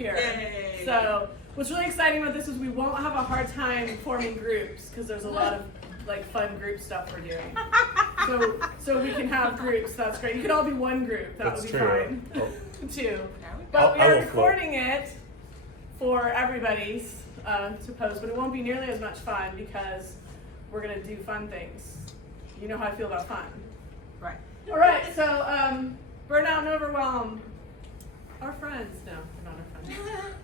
here. Yay. So what's really exciting about this is we won't have a hard time forming groups because there's a lot of like fun group stuff we're doing. So we can have groups. That's great. You could all be one group. That would be fine too. But we are recording it for everybody's to post, but it won't be nearly as much fun because we're gonna do fun things. You know how I feel about fun. Right. All right. So burnout and overwhelm. Our friends. No, they're not our friends.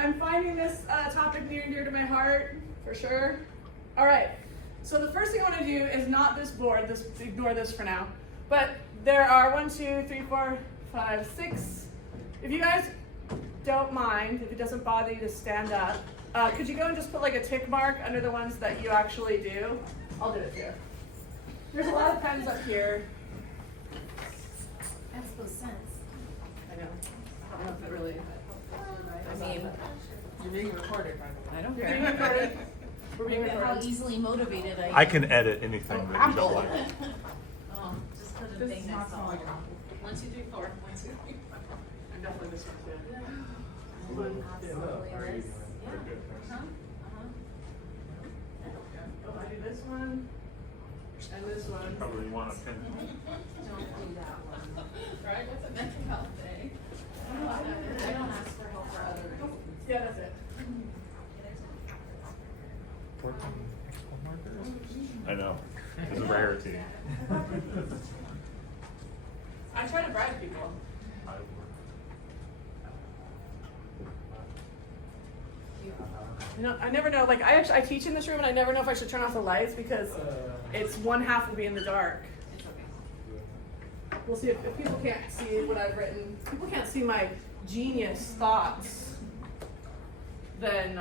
I'm finding this topic near and dear to my heart for sure. All right. So the first thing I want to do is not this board. Ignore this for now. But there are 1, 2, 3, 4, 5, 6. If you guys don't mind, if it doesn't bother you to stand up, could you go and just put like a tick mark under the ones that you actually do? I'll do it here. There's a lot of pens up here. That makes sense. I know. I don't know if it really. I mean, You're being recorded, by the way. I don't You're being care. recorded. We're being Look at how recorded. easily motivated I am. I can edit anything that you don't like. Oh, just put a This thing does not next to sound all. like an apple. 1, 2, 3, 4. 1, 2, 3, 4. I'm definitely this one too. Absolutely this. Yeah. Uh-huh. Oh, I do this one and this one. Probably want a pen. Don't do that one. Right? What's a mental health day? I don't ask for help for other reasons. Yeah, that's it. I know. It's a rarity. I try to bribe people. You know, I never know. Like I teach in this room, and I never know if I should turn off the lights because it's one half will be in the dark. It's okay. We'll see if people can't see what I've written. People can't see my genius thoughts. Then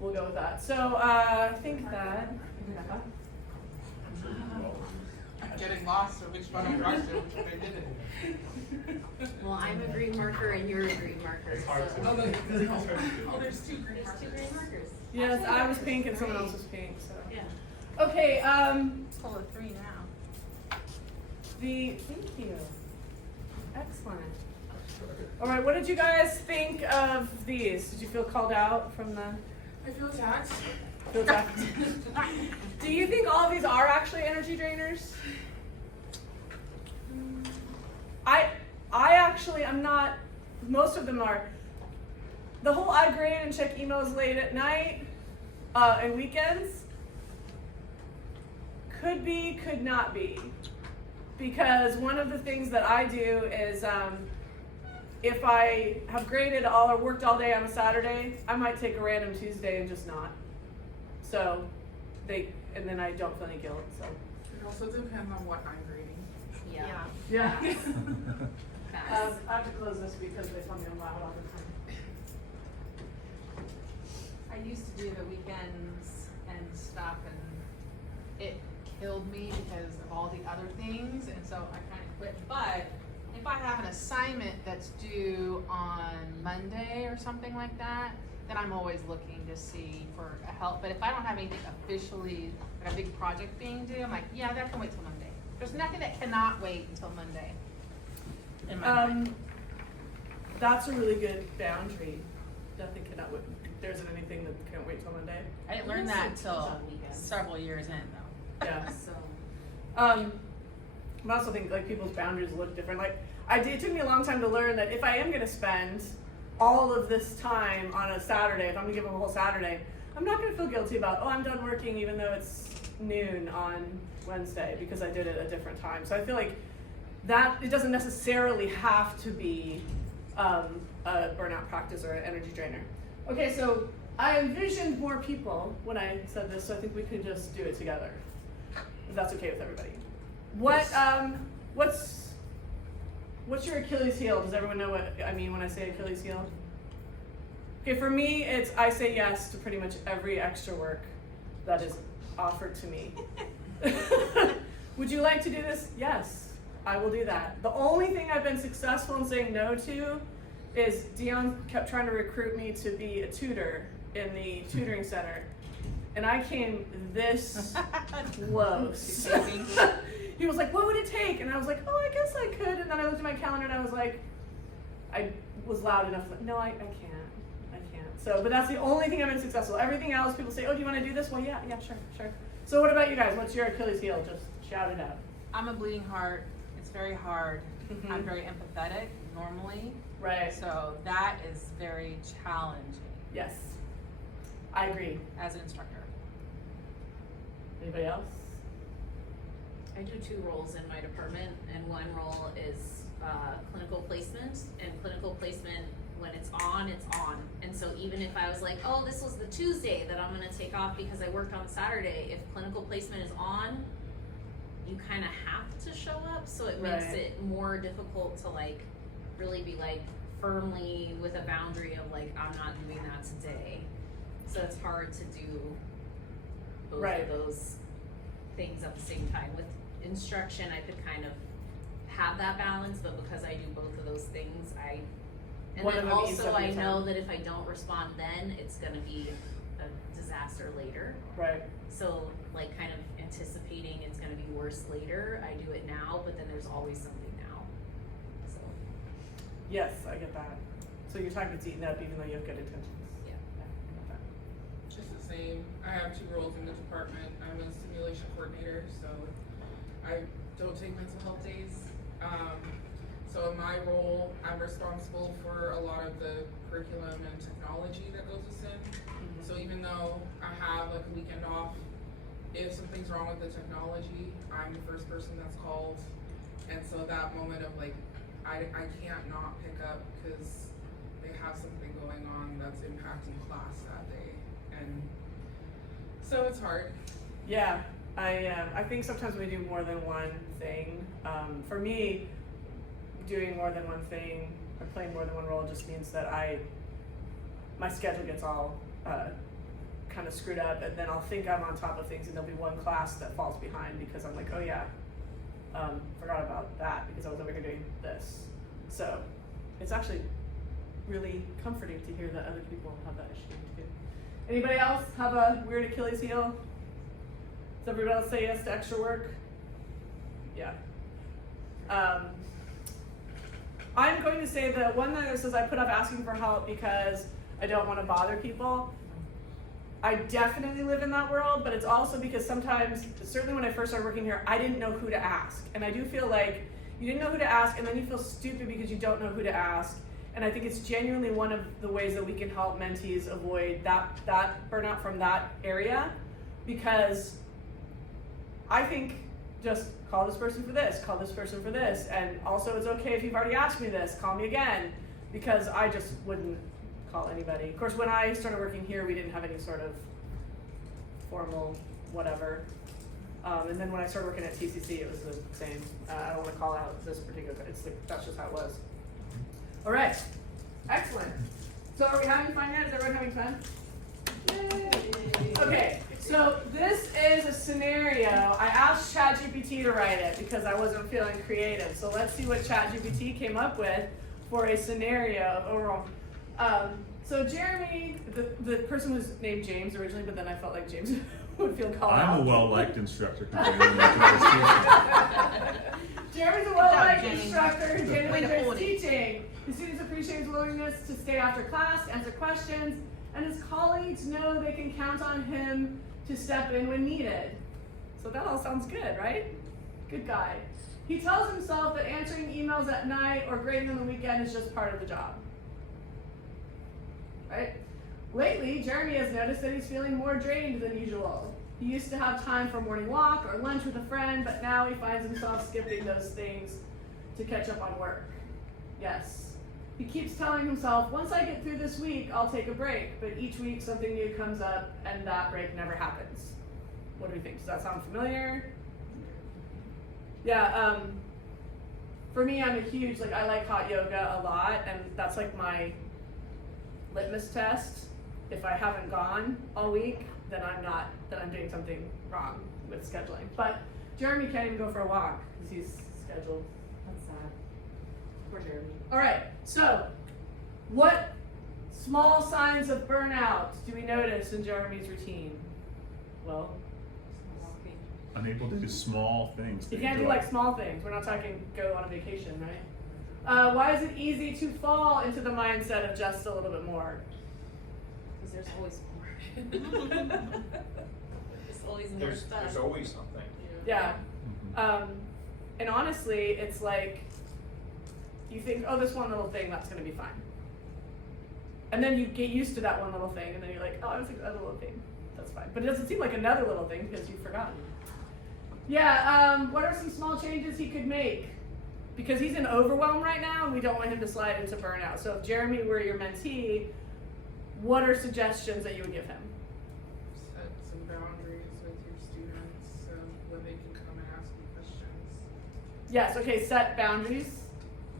we'll go with that. So I think that. I'm getting lost of which one I rushed and which one I didn't. Well, I'm a green marker and you're a green marker. Oh, there's two green There's 2 green markers. Yes, I was pink and someone else was pink. So. Yeah. Okay. Full of 3 now. Thank you. Excellent. All right, what did you guys think of these? Did you feel called out from the? I feel attacked. Feel attacked? Do you think all of these are actually energy drainers? I'm not. Most of them are. The whole I grade and check emails late at night and weekends could be, could not be. Because one of the things that I do is if I have graded all or worked all day on a Saturday, I might take a random Tuesday and just not. So and then I don't feel any guilt. So It also depends on what I'm reading. Yeah. yeah. Facts. I have to close this because they tell me I'm loud all the time. I used to do the weekends and stuff, and it killed me because of all the other things, and so I kind of quit. But if I have an assignment that's due on Monday or something like that, then I'm always looking to see for a help. But if I don't have anything officially, like a big project being due, I'm like, yeah, that can wait till Monday. There's nothing that cannot wait until Monday. In my mind. That's a really good boundary. Nothing cannot wait. There isn't anything that can't wait till Monday. I didn't learn that Unless it's till on weekends. several years in, though. Yeah. So, I also think like people's boundaries look different. Like it took me a long time to learn that if I am going to spend all of this time on a Saturday, if I'm going to give them a whole Saturday, I'm not going to feel guilty about, I'm done working even though it's noon on Wednesday because I did it a different time. So I feel like that it doesn't necessarily have to be a burnout practice or an energy drainer. Okay, so I envisioned more people when I said this, so I think we could just do it together, if that's okay with everybody. What's your Achilles heel? Does everyone know what I mean when I say Achilles heel? Okay, for me, it's I say yes to pretty much every extra work that is offered to me. Would you like to do this? Yes, I will do that. The only thing I've been successful in saying no to is Dion kept trying to recruit me to be a tutor in the tutoring center. And I came this close. He was like, what would it take? And I was like, oh, I guess I could. And then I looked at my calendar and I was like, I was loud enough, like, no, I can't. So, but that's the only thing I've been successful. Everything else, people say, oh, do you want to do this? Well, yeah, sure. So what about you guys? What's your Achilles heel? Just shout it out. I'm a bleeding heart. It's very hard. Mhm. I'm very empathetic normally. Right. So that is very challenging Yes. I agree. as an instructor. Anybody else? I do 2 roles in my department, and one role is clinical placement, and clinical placement, when it's on, it's on. And so even if I was like, oh, this was the Tuesday that I'm gonna take off because I worked on Saturday, if clinical placement is on, you kind of have to show up, so it makes Right. it more difficult to like really be like firmly with a boundary of like, I'm not doing that today. So it's hard to do both Right. of those things at the same time. With instruction, I could kind of have that balance, but because I do both of those things, and One then of them eats also up your I know time. that if I don't respond then, it's gonna be a disaster later. Right. So like kind of anticipating it's gonna be worse later, I do it now, but then there's always something now. So, Yes, I get that. So your time gets eaten up even though you have good intentions. yeah. I get that. Just the same. I have 2 roles in the department. I'm a simulation coordinator, so I don't take mental health days. So in my role, I'm responsible for a lot of the curriculum and technology that goes with sim. So even though I have like a weekend off, if something's wrong with the technology, I'm the first person that's called. And so that moment of like, I can't not pick up because they have something going on that's impacting class that day. And so it's hard. Yeah, I think sometimes we do more than one thing. For me, doing more than one thing or playing more than one role just means that my schedule gets all kind of screwed up, and then I'll think I'm on top of things, and there'll be one class that falls behind because I'm like, oh yeah, forgot about that because I was over here doing this. So it's actually really comforting to hear that other people have that issue too. Anybody else have a weird Achilles heel? Does everybody else say yes to extra work? Yeah. I'm going to say the one that says I put off asking for help because I don't want to bother people. I definitely live in that world, but it's also because sometimes, certainly when I first started working here, I didn't know who to ask. And I do feel like you didn't know who to ask, and then you feel stupid because you don't know who to ask. And I think it's genuinely one of the ways that we can help mentees avoid that burnout from that area, because I think just call this person for this, call this person for this, and also it's okay if you've already asked me this, call me again, because I just wouldn't call anybody. Of course, when I started working here, we didn't have any sort of formal whatever. And then when I started working at TCC, it was the same. I don't want to call out this particular, it's like, that's just how it was. All right, excellent. So are we having fun yet? Is everyone having fun? Yay. Okay, so this is a scenario. I asked ChatGPT to write it because I wasn't feeling creative. So let's see what ChatGPT came up with for a scenario of overall. So Jeremy, the person was named James originally, but then I felt like James would feel called out. I'm a well-liked instructor compared to my Jeremy's a well-liked James. instructor who genuinely Way to enjoys hold it. teaching. The students appreciate his willingness to stay after class, answer questions, and his colleagues know they can count on him to step in when needed. So that all sounds good, right? Good guy. He tells himself that answering emails at night or grading on the weekend is just part of the job. Right? Lately, Jeremy has noticed that he's feeling more drained than usual. He used to have time for a morning walk or lunch with a friend, but now he finds himself skipping those things to catch up on work. Yes. He keeps telling himself, once I get through this week, I'll take a break, but each week something new comes up and that break never happens. What do we think? Does that sound familiar? Yeah, for me, I'm a huge, I like hot yoga a lot, and that's like my litmus test. If I haven't gone all week, then I'm doing something wrong with scheduling. But Jeremy can't even go for a walk because he's scheduled. That's sad. Poor Jeremy. All right, so what small signs of burnout do we notice in Jeremy's routine? Well, Unable to do small things. you can't do small things. We're not talking go on a vacation, right? Why is it easy to fall into the mindset of just a little bit more? Because there's always more. There's always more stuff. There's always something. Yeah. And honestly, it's like, you think, oh, this one little thing, that's gonna be fine. And then you get used to that one little thing, and then you're like, oh, I was like, another little thing, that's fine. But it doesn't seem like another little thing because you've forgotten. Yeah, what are some small changes he could make? Because he's in overwhelm right now, and we don't want him to slide into burnout. So if Jeremy were your mentee, what are suggestions that you would give him? Set some boundaries with your students so when they can come and ask you questions. Yes, okay, set boundaries.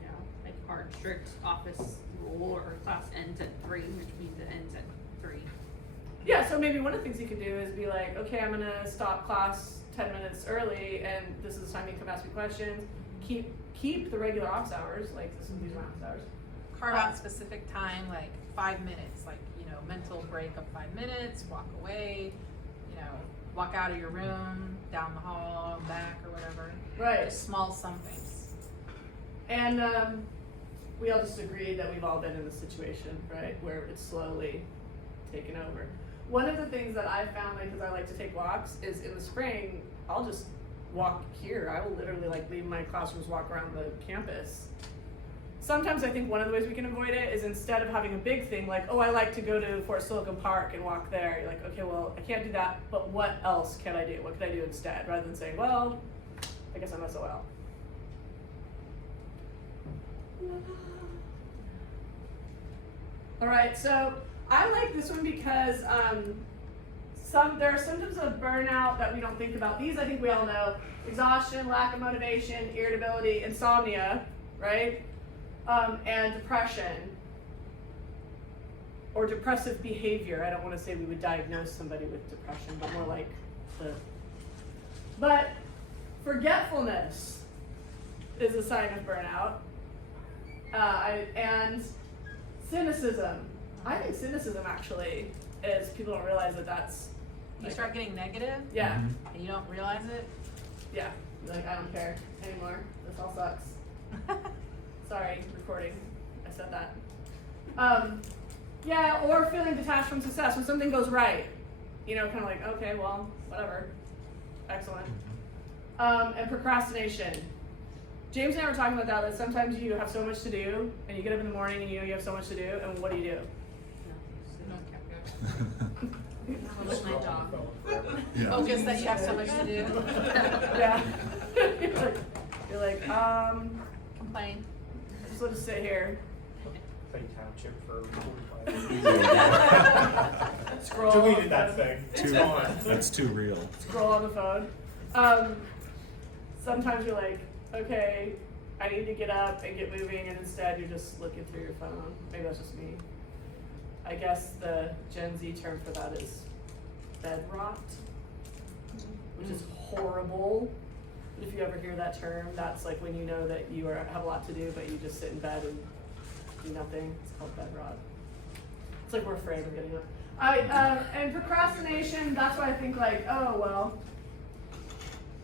Yeah, like our strict office rule or class ends at 3, which means it ends at 3. Yeah, so maybe one of the things you could do is be like, okay, I'm gonna stop class 10 minutes early, and this is the time you come ask me questions. Keep the regular office hours, like these are office hours. Carve out specific time, like 5 minutes, like, mental break of 5 minutes, walk away, walk out of your room, down the hall, back or whatever. Right. Just small somethings. And we all just agreed that we've all been in this situation, right, where it's slowly taken over. One of the things that I found, because I like to take walks, is in the spring, I'll just walk here. I will literally leave my classrooms, walk around the campus. Sometimes I think one of the ways we can avoid it is instead of having a big thing like, oh, I like to go to Fort Silicon Park and walk there, you're like, okay, well, I can't do that, but what else can I do? What can I do instead? Rather than saying, well, I guess I'm SOL. All right, so I like this one because there are symptoms of burnout that we don't think about. These I think we all know: exhaustion, lack of motivation, irritability, insomnia, right? And depression or depressive behavior. I don't want to say we would diagnose somebody with depression, but more like But forgetfulness is a sign of burnout. And cynicism. I think cynicism actually is, people don't realize that that's. You start getting negative Yeah. and you don't realize it. Yeah. You're like, I don't care anymore. This all sucks. Sorry, recording. I said that. Yeah, or feeling detached from success when something goes right. Kind of like, okay, well, whatever. Excellent. And procrastination. James and I were talking about that sometimes you have so much to do, and you get up in the morning and you have so much to do, and what do you do? With my dog. Yeah. Focus that you have so much to do. Yeah. you're like, Complain. so just sit here. Play township for 45 minutes. Scroll. Deleted that thing. It's Too, gone. that's too real. Scroll on the phone. Sometimes you're like, okay, I need to get up and get moving, and instead you're just looking through your phone. Maybe that's just me. I guess the Gen Z term for that is bed rot, which is horrible. If you ever hear that term, that's like when you know that you have a lot to do, but you just sit in bed and do nothing. It's called bed rot. It's like we're afraid of getting up. And procrastination, that's why I think like, oh, well,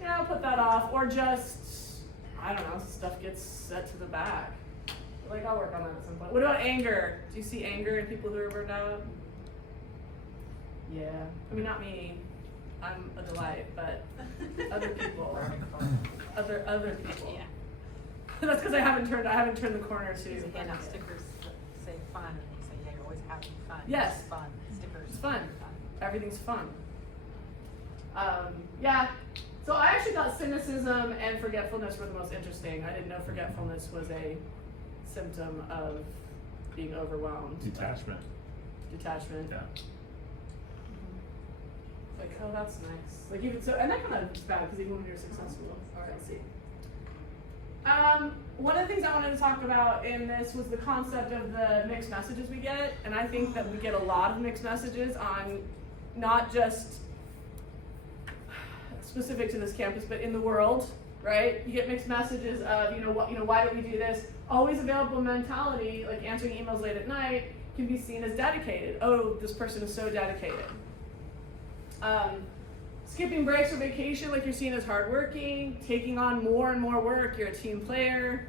yeah, I'll put that off. Or just, I don't know, stuff gets set to the back. Like, I'll work on that at some point. What about anger? Do you see anger in people who are burned out? Yeah. I mean, not me. I'm a delight, but other people. Other people. Yeah. That's because I haven't turned the corner to. You hand out stickers that say fun, and you say, yeah, you're always having fun. Yes. It's fun. Stickers. It's fun. Everything's fun. Yeah. So I actually thought cynicism and forgetfulness were the most interesting. I didn't know forgetfulness was a symptom of being overwhelmed. Detachment. Detachment. Yeah. Like, oh, that's nice. Like, even so, and that kind of is bad because even when you're successful, let's see. One of the things I wanted to talk about in this was the concept of the mixed messages we get, and I think that we get a lot of mixed messages on not just specific to this campus, but in the world, right? You get mixed messages of, why do we do this? Always available mentality, like answering emails late at night, can be seen as dedicated. Oh, this person is so dedicated. Skipping breaks or vacation, like you're seen as hardworking. Taking on more and more work, you're a team player.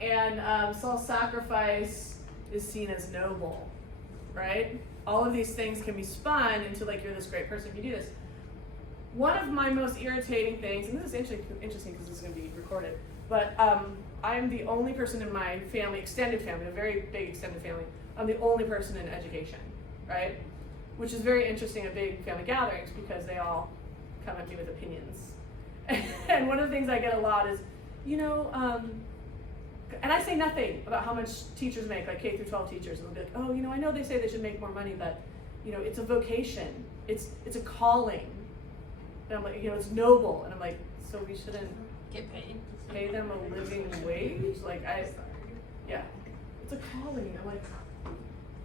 and self-sacrifice is seen as noble, right? All of these things can be spun into like, you're this great person if you do this. One of my most irritating things, and this is interesting because this is going to be recorded, but I'm the only person in my family, extended family, a very big extended family, I'm the only person in education, right? Which is very interesting at big family gatherings because they all come at me with opinions. And one of the things I get a lot is, you know, and I say nothing about how much teachers make, like K through 12 teachers, and they'll be like, oh, you know, I know they say they should make more money, but, you know, it's a vocation, it's a calling. And I'm like, you know, it's noble, and I'm like, so we shouldn't Get paid. pay them a living wage? Like, yeah, it's a calling. I'm like,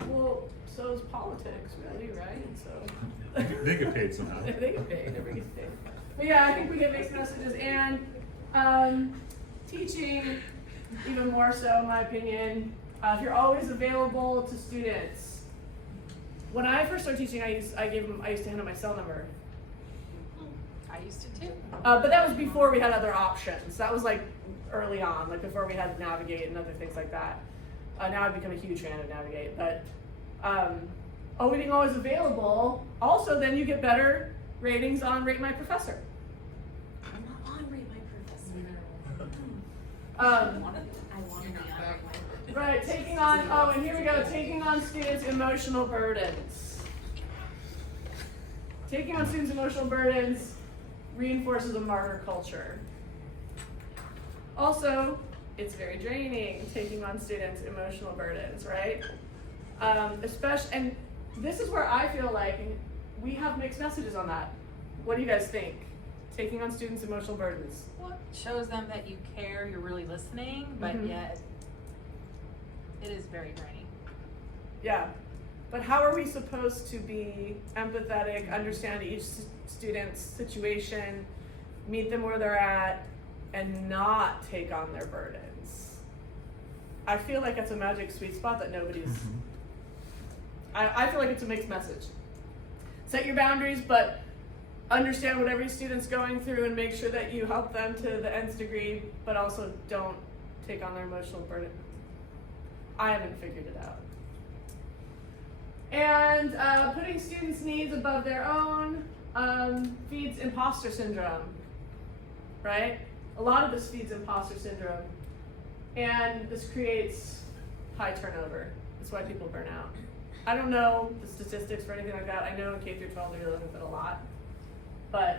well, so is politics, really, right? So They get paid somehow. they get paid, everybody gets paid. But yeah, I think we get mixed messages, and teaching, even more so, in my opinion, if you're always available to students. When I first started teaching, I used to hand them my cell number. I used to too. But that was before we had other options. That was like early on, like before we had Navigate and other things like that. Now I've become a huge fan of Navigate, but being always available, also then you get better ratings on Rate My Professor. I'm not on Rate My Professor. Um, I want to be on Rate My right, taking on, and here we go, taking on students' emotional burdens. Taking on students' emotional burdens reinforces a martyr culture. Also, it's very draining, taking on students' emotional burdens, right? Especially, and this is where I feel like we have mixed messages on that. What do you guys think? Taking on students' emotional burdens. Well, it shows them that you care, you're really listening, but Mhm. yet it is very draining. Yeah, but how are we supposed to be empathetic, understand each student's situation, meet them where they're at, and not take on their burdens? I feel like it's a magic sweet spot that nobody's, I feel like it's a mixed message. Set your boundaries, but understand what every student's going through and make sure that you help them to the nth degree, but also don't take on their emotional burden. I haven't figured it out. And putting students' needs above their own feeds imposter syndrome, right? A lot of this feeds imposter syndrome, and this creates high turnover. That's why people burn out. I don't know the statistics or anything like that. I know in K through 12 they're dealing with it a lot. But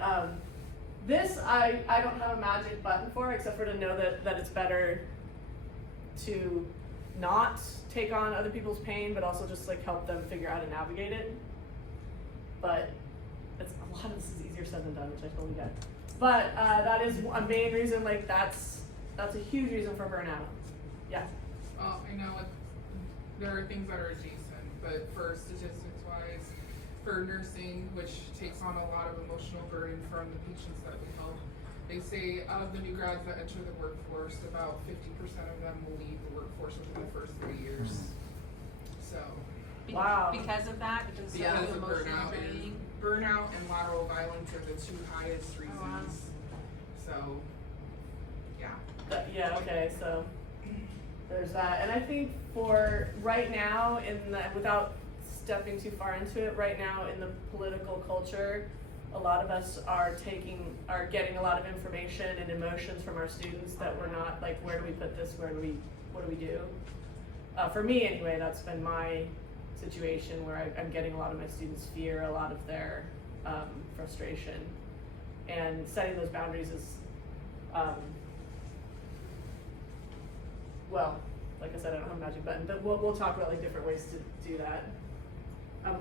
this, I don't have a magic button for, except for to know that it's better to not take on other people's pain, but also just like help them figure out how to navigate it. But it's, a lot of this is easier said than done, which I totally get. But that is a main reason, like that's a huge reason for burnout. Yeah. Well, I know there are things that are adjacent, but for statistics wise, for nursing, which takes on a lot of emotional burden from the patients that we help, they say out of the new grads that enter the workforce, about 50% of them will leave the workforce within the first 3 years. So, Wow. Because of that, because because of of emotional burnout draining. and lateral violence are the two highest reasons. So, yeah. Yeah, okay, so there's that. And I think for right now, without stepping too far into it, right now in the political culture, a lot of us are getting a lot of information and emotions from our students that we're not, like, where do we put this, what do we do? For me anyway, that's been my situation where I'm getting a lot of my students' fear, a lot of their frustration, and setting those boundaries is, well, like I said, I don't have a magic button, but we'll talk about like different ways to do that.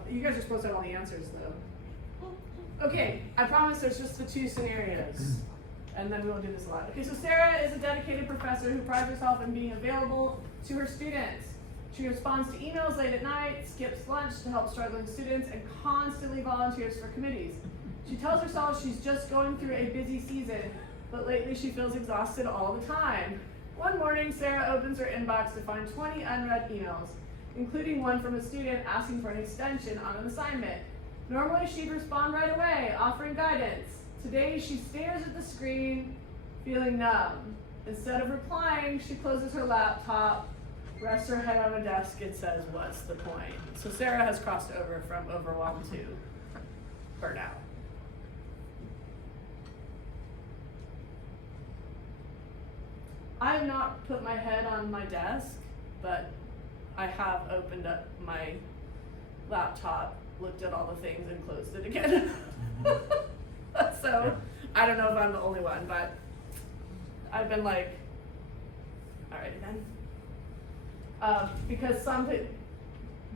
You guys are supposed to have all the answers though. Okay, I promise there's just the two scenarios, and then we will do this a lot. Okay, so Sarah is a dedicated professor who prides herself in being available to her students. She responds to emails late at night, skips lunch to help struggling students, and constantly volunteers for committees. She tells herself she's just going through a busy season, but lately she feels exhausted all the time. One morning, Sarah opens her inbox to find 20 unread emails, including one from a student asking for an extension on an assignment. Normally, she'd respond right away, offering guidance. Today, she stares at the screen, feeling numb. instead of replying, she closes her laptop, rests her head on a desk, and says, "What's the point?" So Sarah has crossed over from overwhelmed to burnout. I have not put my head on my desk, but I have opened up my laptop, looked at all the things, and closed it again. So I don't know if I'm the only one, but I've been like, all right then. Because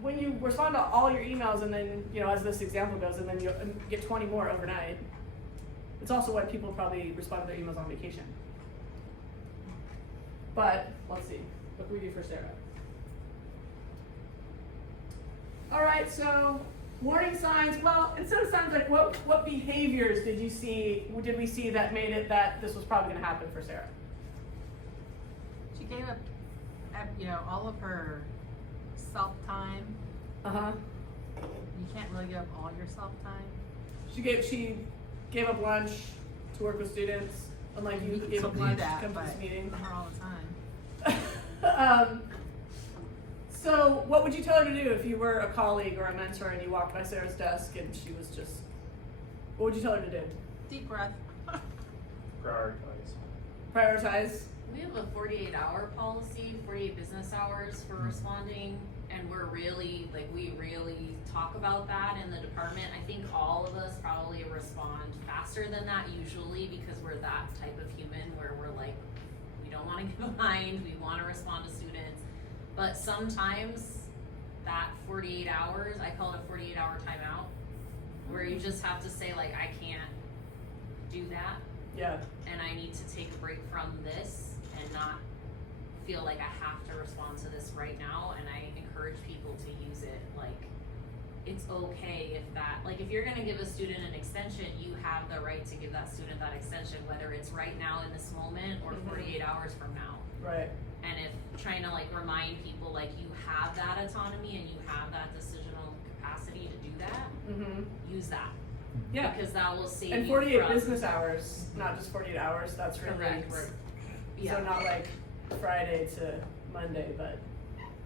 when you respond to all your emails and then, as this example goes, and then you get 20 more overnight, it's also why people probably respond to their emails on vacation. But let's see, what can we do for Sarah? All right, so warning signs. Well, instead of signs, like what behaviors did we see that made it that this was probably going to happen for Sarah? She gave up, all of her self-time. Uh-huh. You can't really give up all your self-time. She gave up lunch to work with students, unlike you can gave still up do lunch that, to come to this but meeting. not all the time. So what would you tell her to do if you were a colleague or a mentor and you walked by Sarah's desk and she was just, what would you tell her to do? Deep breath. Prioritize? We have a 48-hour policy, 48 business hours for responding, and we really talk about that in the department. I think all of us probably respond faster than that usually because we're that type of human where we're like, we don't want to get behind, we want to respond to students. But sometimes that 48 hours, I call it a 48-hour timeout, where you just have to say like, I can't do that. Yeah. And I need to take a break from this and not feel like I have to respond to this right now. And I encourage people to use it like, it's okay if you're gonna give a student an extension, you have the right to give that student that extension, whether it's right now in this moment or 48 hours from now. Right. And if trying to remind people you have that autonomy and you have that decisional capacity to do that, use that. Yeah. Because that will save And you 48 from business hours, not just 48 hours, that's really, correct. so not like Friday to Monday, but.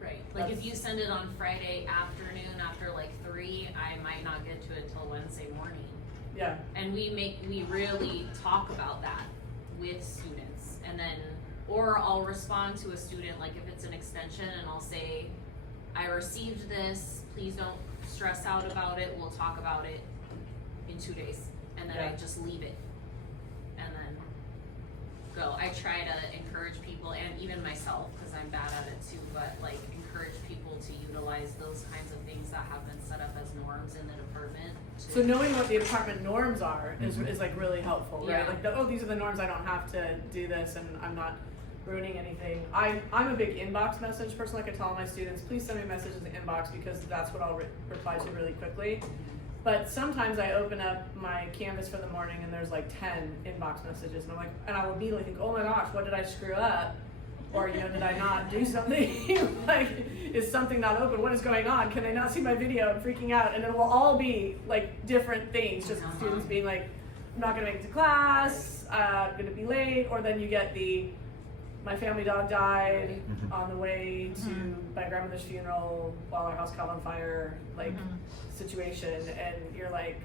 Right, like if you send it on Friday afternoon after 3, I might not get to it till Wednesday morning. Yeah. And we really talk about that with students, and then, or I'll respond to a student, if it's an extension, and I'll say, I received this, please don't stress out about it, we'll talk about it in 2 days, and then I just leave it, and then go. I try to encourage people, and even myself, because I'm bad at it too, but encourage people to utilize those kinds of things that have been set up as norms in the department. So knowing what the department norms are is really helpful, right? Yeah. These are the norms, I don't have to do this, and I'm not ruining anything. I'm a big inbox message person. I tell my students, please send me messages in the inbox because that's what I'll reply to really quickly. But sometimes I open up my Canvas for the morning and there's 10 inbox messages, and I will immediately think, oh my gosh, what did I screw up? Or did I not do something? Is something not open? What is going on? Can they not see my video? I'm freaking out, and it will all be different things. Just students being I'm not gonna make it to class. I'm gonna be late. Or then you get my family dog died on the way to my grandmother's funeral while our house caught on fire, situation, and you're like,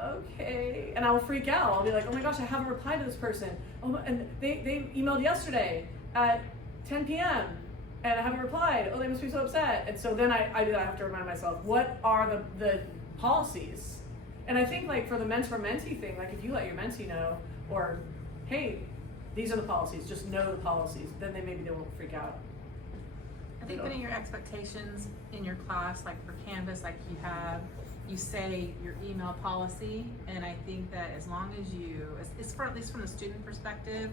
okay, and I will freak out. I'll be like, oh my gosh, I haven't replied to this person. Oh, and they emailed yesterday at 10 p.m. and I haven't replied. Oh, they must be so upset. And so then I have to remind myself, what are the policies? And I think for the mentor-mentee thing, if you let your mentee know, or hey, these are the policies, just know the policies, then they won't freak out. I think putting your expectations in your class, for Canvas, you say your email policy, and I think that as long as you, at least from the student perspective,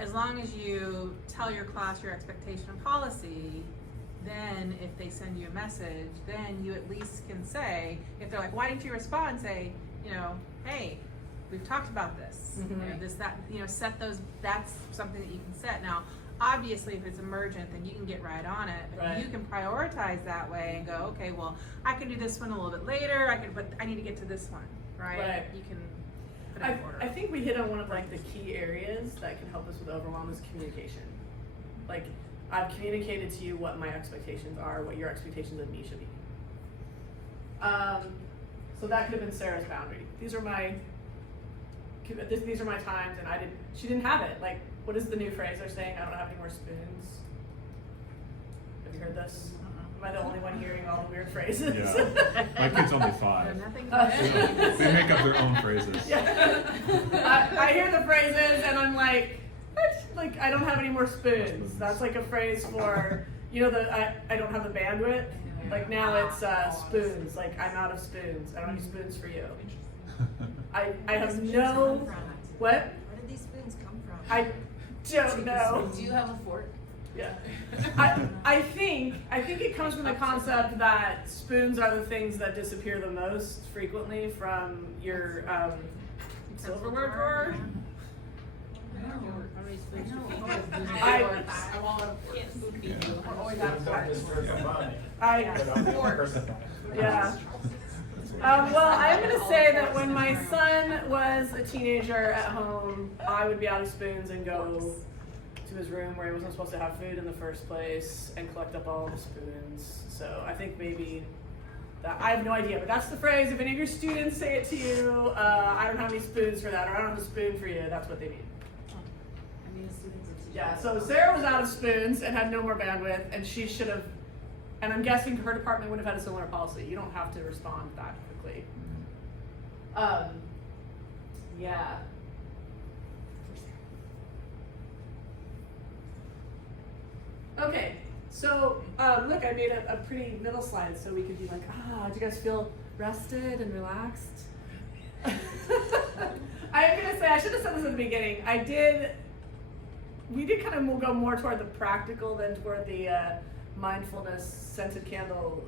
as long as you tell your class your expectation policy, then if they send you a message, then you at least can say, if they're why didn't you respond, say, hey, we've talked about this, set those, that's something that you can set. Now, obviously, if it's emergent, then you can get right on it, but you can prioritize that way and go, okay, well, I can do this one a little bit later, but I need to get to this one, right? You can. Put it in order. I think we hit on one of like the key areas that can help us with overwhelm is communication. Like, I've communicated to you what my expectations are, what your expectations of me should be. So that could have been Sarah's boundary. These are my times, and she didn't have it. Like, what is the new phrase they're saying? I don't have any more spoons. Have you heard this? Am I the only one hearing all the weird phrases? Yeah. My kid's only 5. Nothing So they make up their own phrases. Yeah. I hear the phrases and I'm like, what? Like, I don't have any more spoons. That's like a phrase for, you know, I don't have the bandwidth. Like now it's spoons. Like, I'm out of spoons. I don't have any spoons for you. I have no. What? Where did these spoons come from? I don't know. Do you have a fork? Yeah. I think it comes from the concept that spoons are the things that disappear the most frequently from your silverware drawer. I'm all out of work. We're always out of Don't this person buy. I But I'm the only person buying. yeah. Well, I'm gonna say that when my son was a teenager at home, I would be out of spoons and go to his room where he wasn't supposed to have food in the first place and collect up all the spoons. So I think maybe that, I have no idea, but that's the phrase. If any of your students say it to you, I don't have any spoons for that, or I don't have a spoon for you, that's what they mean. I mean, students of teachers. Yeah, so Sarah was out of spoons and had no more bandwidth, and she should have, and I'm guessing her department would have had a similar policy. You don't have to respond that quickly. Yeah. Okay, so look, I made a pretty middle slide so we could be like, do you guys feel rested and relaxed? I am gonna say, I should have said this at the beginning. We did kind of go more toward the practical than toward the mindfulness, scented candle,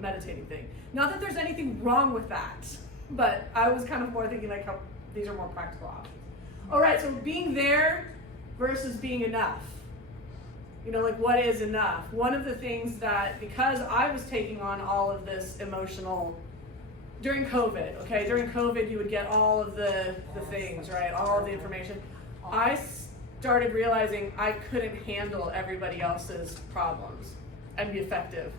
meditating thing. Not that there's anything wrong with that, but I was kind of more thinking like how these are more practical options. All right, so being there versus being enough. You know, like what is enough? One of the things that, because I was taking on all of this emotional, during COVID, okay? During COVID, you would get all of the things, right? All of the information. I started realizing I couldn't handle everybody else's problems and be effective.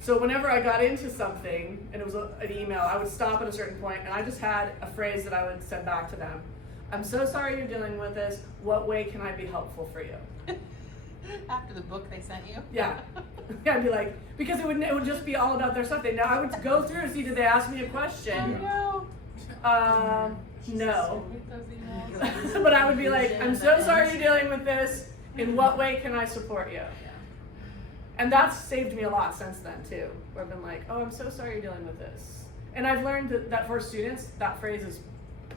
So whenever I got into something, and it was an email, I would stop at a certain point, and I just had a phrase that I would send back to them. I'm so sorry you're dealing with this. What way can I be helpful for you? After the book they sent you? Yeah. Yeah, I'd be like, because it would just be all about their stuff. Now I would go through and see, did they ask me a question? Oh, No. With those emails. But I would be like, I'm so sorry you're dealing with this. In what way can I support you? And that's saved me a lot since then too. Where I've been like, oh, I'm so sorry you're dealing with this. And I've learned that for students, that phrase is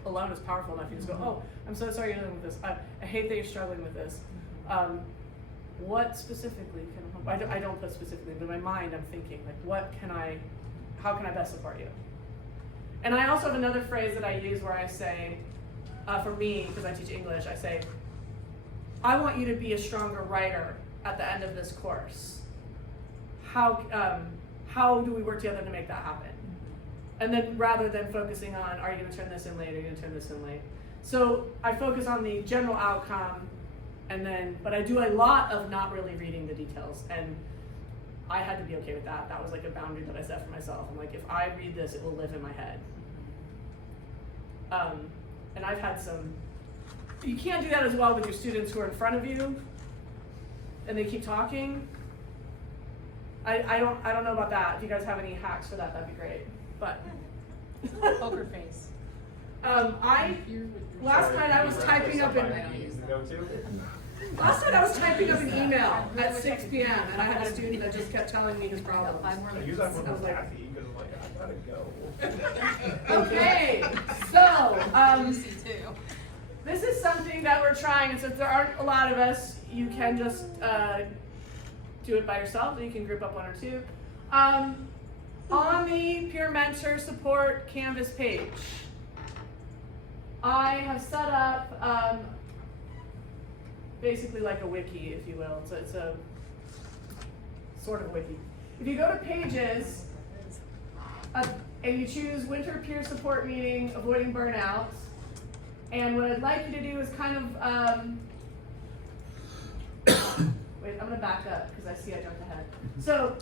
alone is powerful enough. You just go, oh, I'm so sorry you're dealing with this. I hate that you're struggling with this. What specifically can I help? I don't put specifically, but in my mind I'm thinking like, how can I best support you? And I also have another phrase that I use where I say, for me, because I teach English, I say, I want you to be a stronger writer at the end of this course. How do we work together to make that happen? And then rather than focusing on, are you going to turn this in late, are you going to turn this in late? So I focus on the general outcome, but I do a lot of not really reading the details. And I had to be okay with that. That was like a boundary that I set for myself. I'm like, if I read this, it will live in my head. And I've had you can't do that as well with your students who are in front of you and they keep talking. I don't know about that. If you guys have any hacks for that, that'd be great. But Poker face. Last night I was typing up Last night I was typing up an email at 6 p.m. and I had a student that just kept telling me his problems. I use that one I was with like, Kathy because I'm like, I gotta go. okay, so Lucy too. this is something that we're trying, and since there aren't a lot of us, you can just do it by yourself, or you can group up one or two. On the Peer Mentor Support Canvas page, I have set up basically like a wiki, if you will. It's a sort of wiki. If you go to pages, and you choose winter peer support meeting, avoiding burnout. And what I'd like you to do is kind of, wait, I'm gonna back up because I see I jumped ahead. So,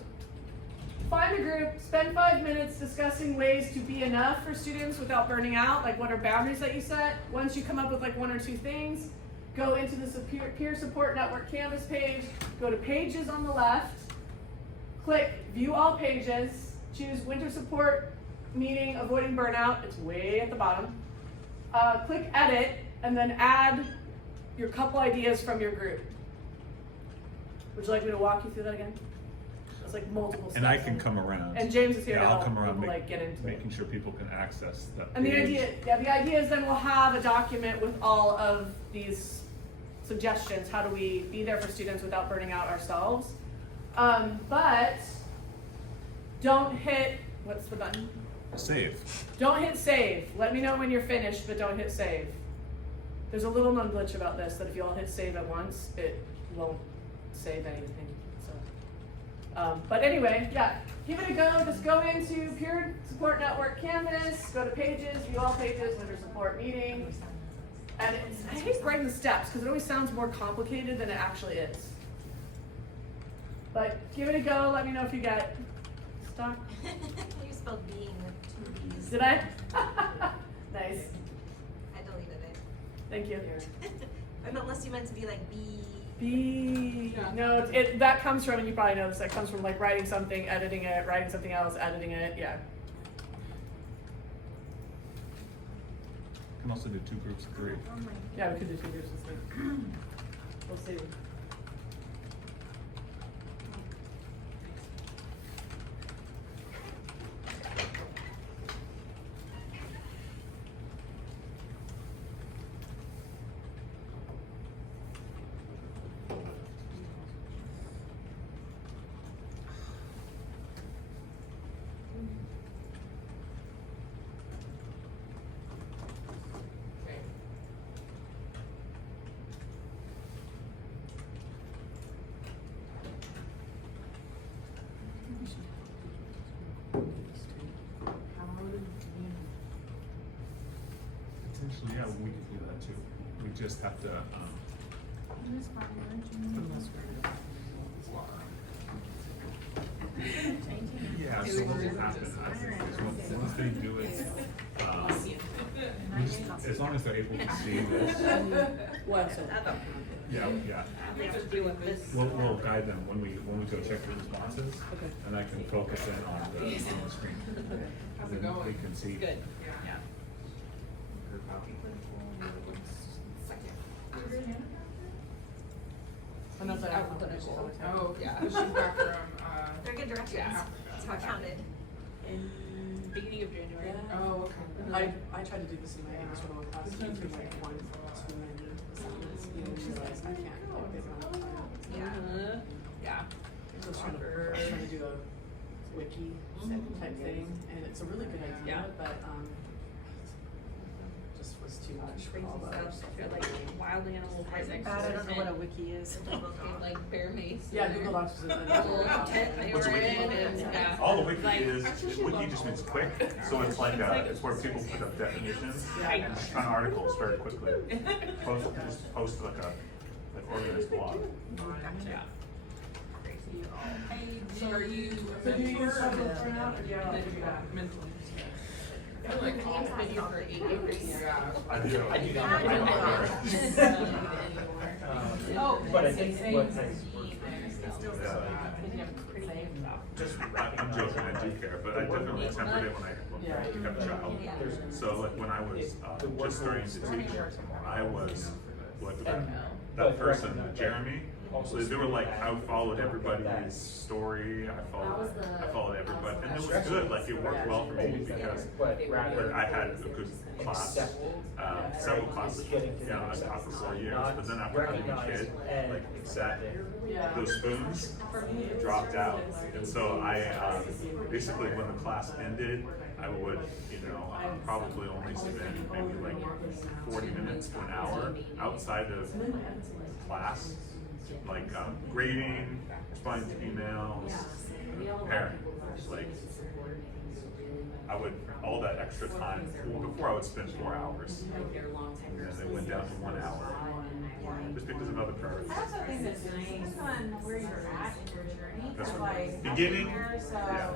find a group, spend 5 minutes discussing ways to be enough for students without burning out, like what are boundaries that you set. Once you come up with like 1 or 2 things, go into the peer support network Canvas page, go to pages on the left, click view all pages, choose winter support meeting, avoiding burnout, it's way at the bottom. Click edit, and then add your couple ideas from your group. Would you like me to walk you through that again? It's like multiple steps. And I can come around. And James is here to Yeah, I'll help come around, people like get into it. making sure people can access that And the page. idea is then we'll have a document with all of these suggestions. How do we be there for students without burning out ourselves? But don't hit, what's the button? Save. Don't hit save. Let me know when you're finished, but don't hit save. There's a little known glitch about this, that if you all hit save at once, it won't save anything. So, but anyway, yeah, give it a go. Just go into Peer Support Network Canvas, go to pages, view all pages, winter support meeting. And I hate writing the steps because it always sounds more complicated than it actually is. But give it a go. Let me know if you got stuck. You spelled being with 2 B's. Did I? Nice. I deleted it. Thank you. Unless you meant to be like B. B. Yeah. No, that comes from, and you probably know this, that comes from like writing something, editing it, writing something else, editing it, yeah. Can also do 2 groups of 3. Yeah, we could do 2 groups this week. We'll see. Okay. Potentially, yeah, we could do that too. We just have to, yeah, so what will happen, I think, is once they do it, we just, as long as they're able to see this, What? So, yeah. We'll guide them when we go check the responses, okay. and I can focus in on the screen. How's And it then going? They can see. Good. Yeah. I'm not saying I I'm would put it she's goal. on the tab. Oh, yeah. She's back from, They're good directions. Yeah. That's how I counted. In beginning of January. oh, okay. I tried to do this in my English 101 class, and through like 1 to 2 assignments, you know, realize I can't like this amount of time. Yeah. Yeah. I was trying to do a wiki type thing, and it's a really good idea, Yeah. but just was too much for all the other stuff. Like wild animal physics. Bad, I don't know what a wiki is. Like bear mace. Yeah, Google Docs is a Little tent that you What's a were wiki? in and, yeah. All the wiki Like- is, wiki just means quick, so it's like, it's where people put up definitions Right. and an article very quickly. Just post like organized blog. Yeah. So are you So do you use mentor something or for now, or do you have to figure it out? mentor? I feel like I've been here for 8 years. Yeah. I do. I do not. I don't know. Oh, But I think what Just, I'm joking, I do care, but I definitely tempered it when I took up a job. So like when I was just starting to teach, I was like that person, Jeremy. So they were like, I followed everybody's story. I followed everybody, and it was good. Like it worked well for me because like I had a good class, several classes. Yeah, I taught for 4 years, but then after having a kid, like those spoons dropped out, and so I basically when the class ended, I would, probably only spend maybe like 40 minutes to an hour outside of class like grading, responding to emails, parent, like I would all that extra time. Before I would spend 4 hours, and then it went down to 1 hour, just because of other priorities. I also think that depends on where you're at in your journey. That's 'Cause, right. like, Beginning, I'm here, so yeah.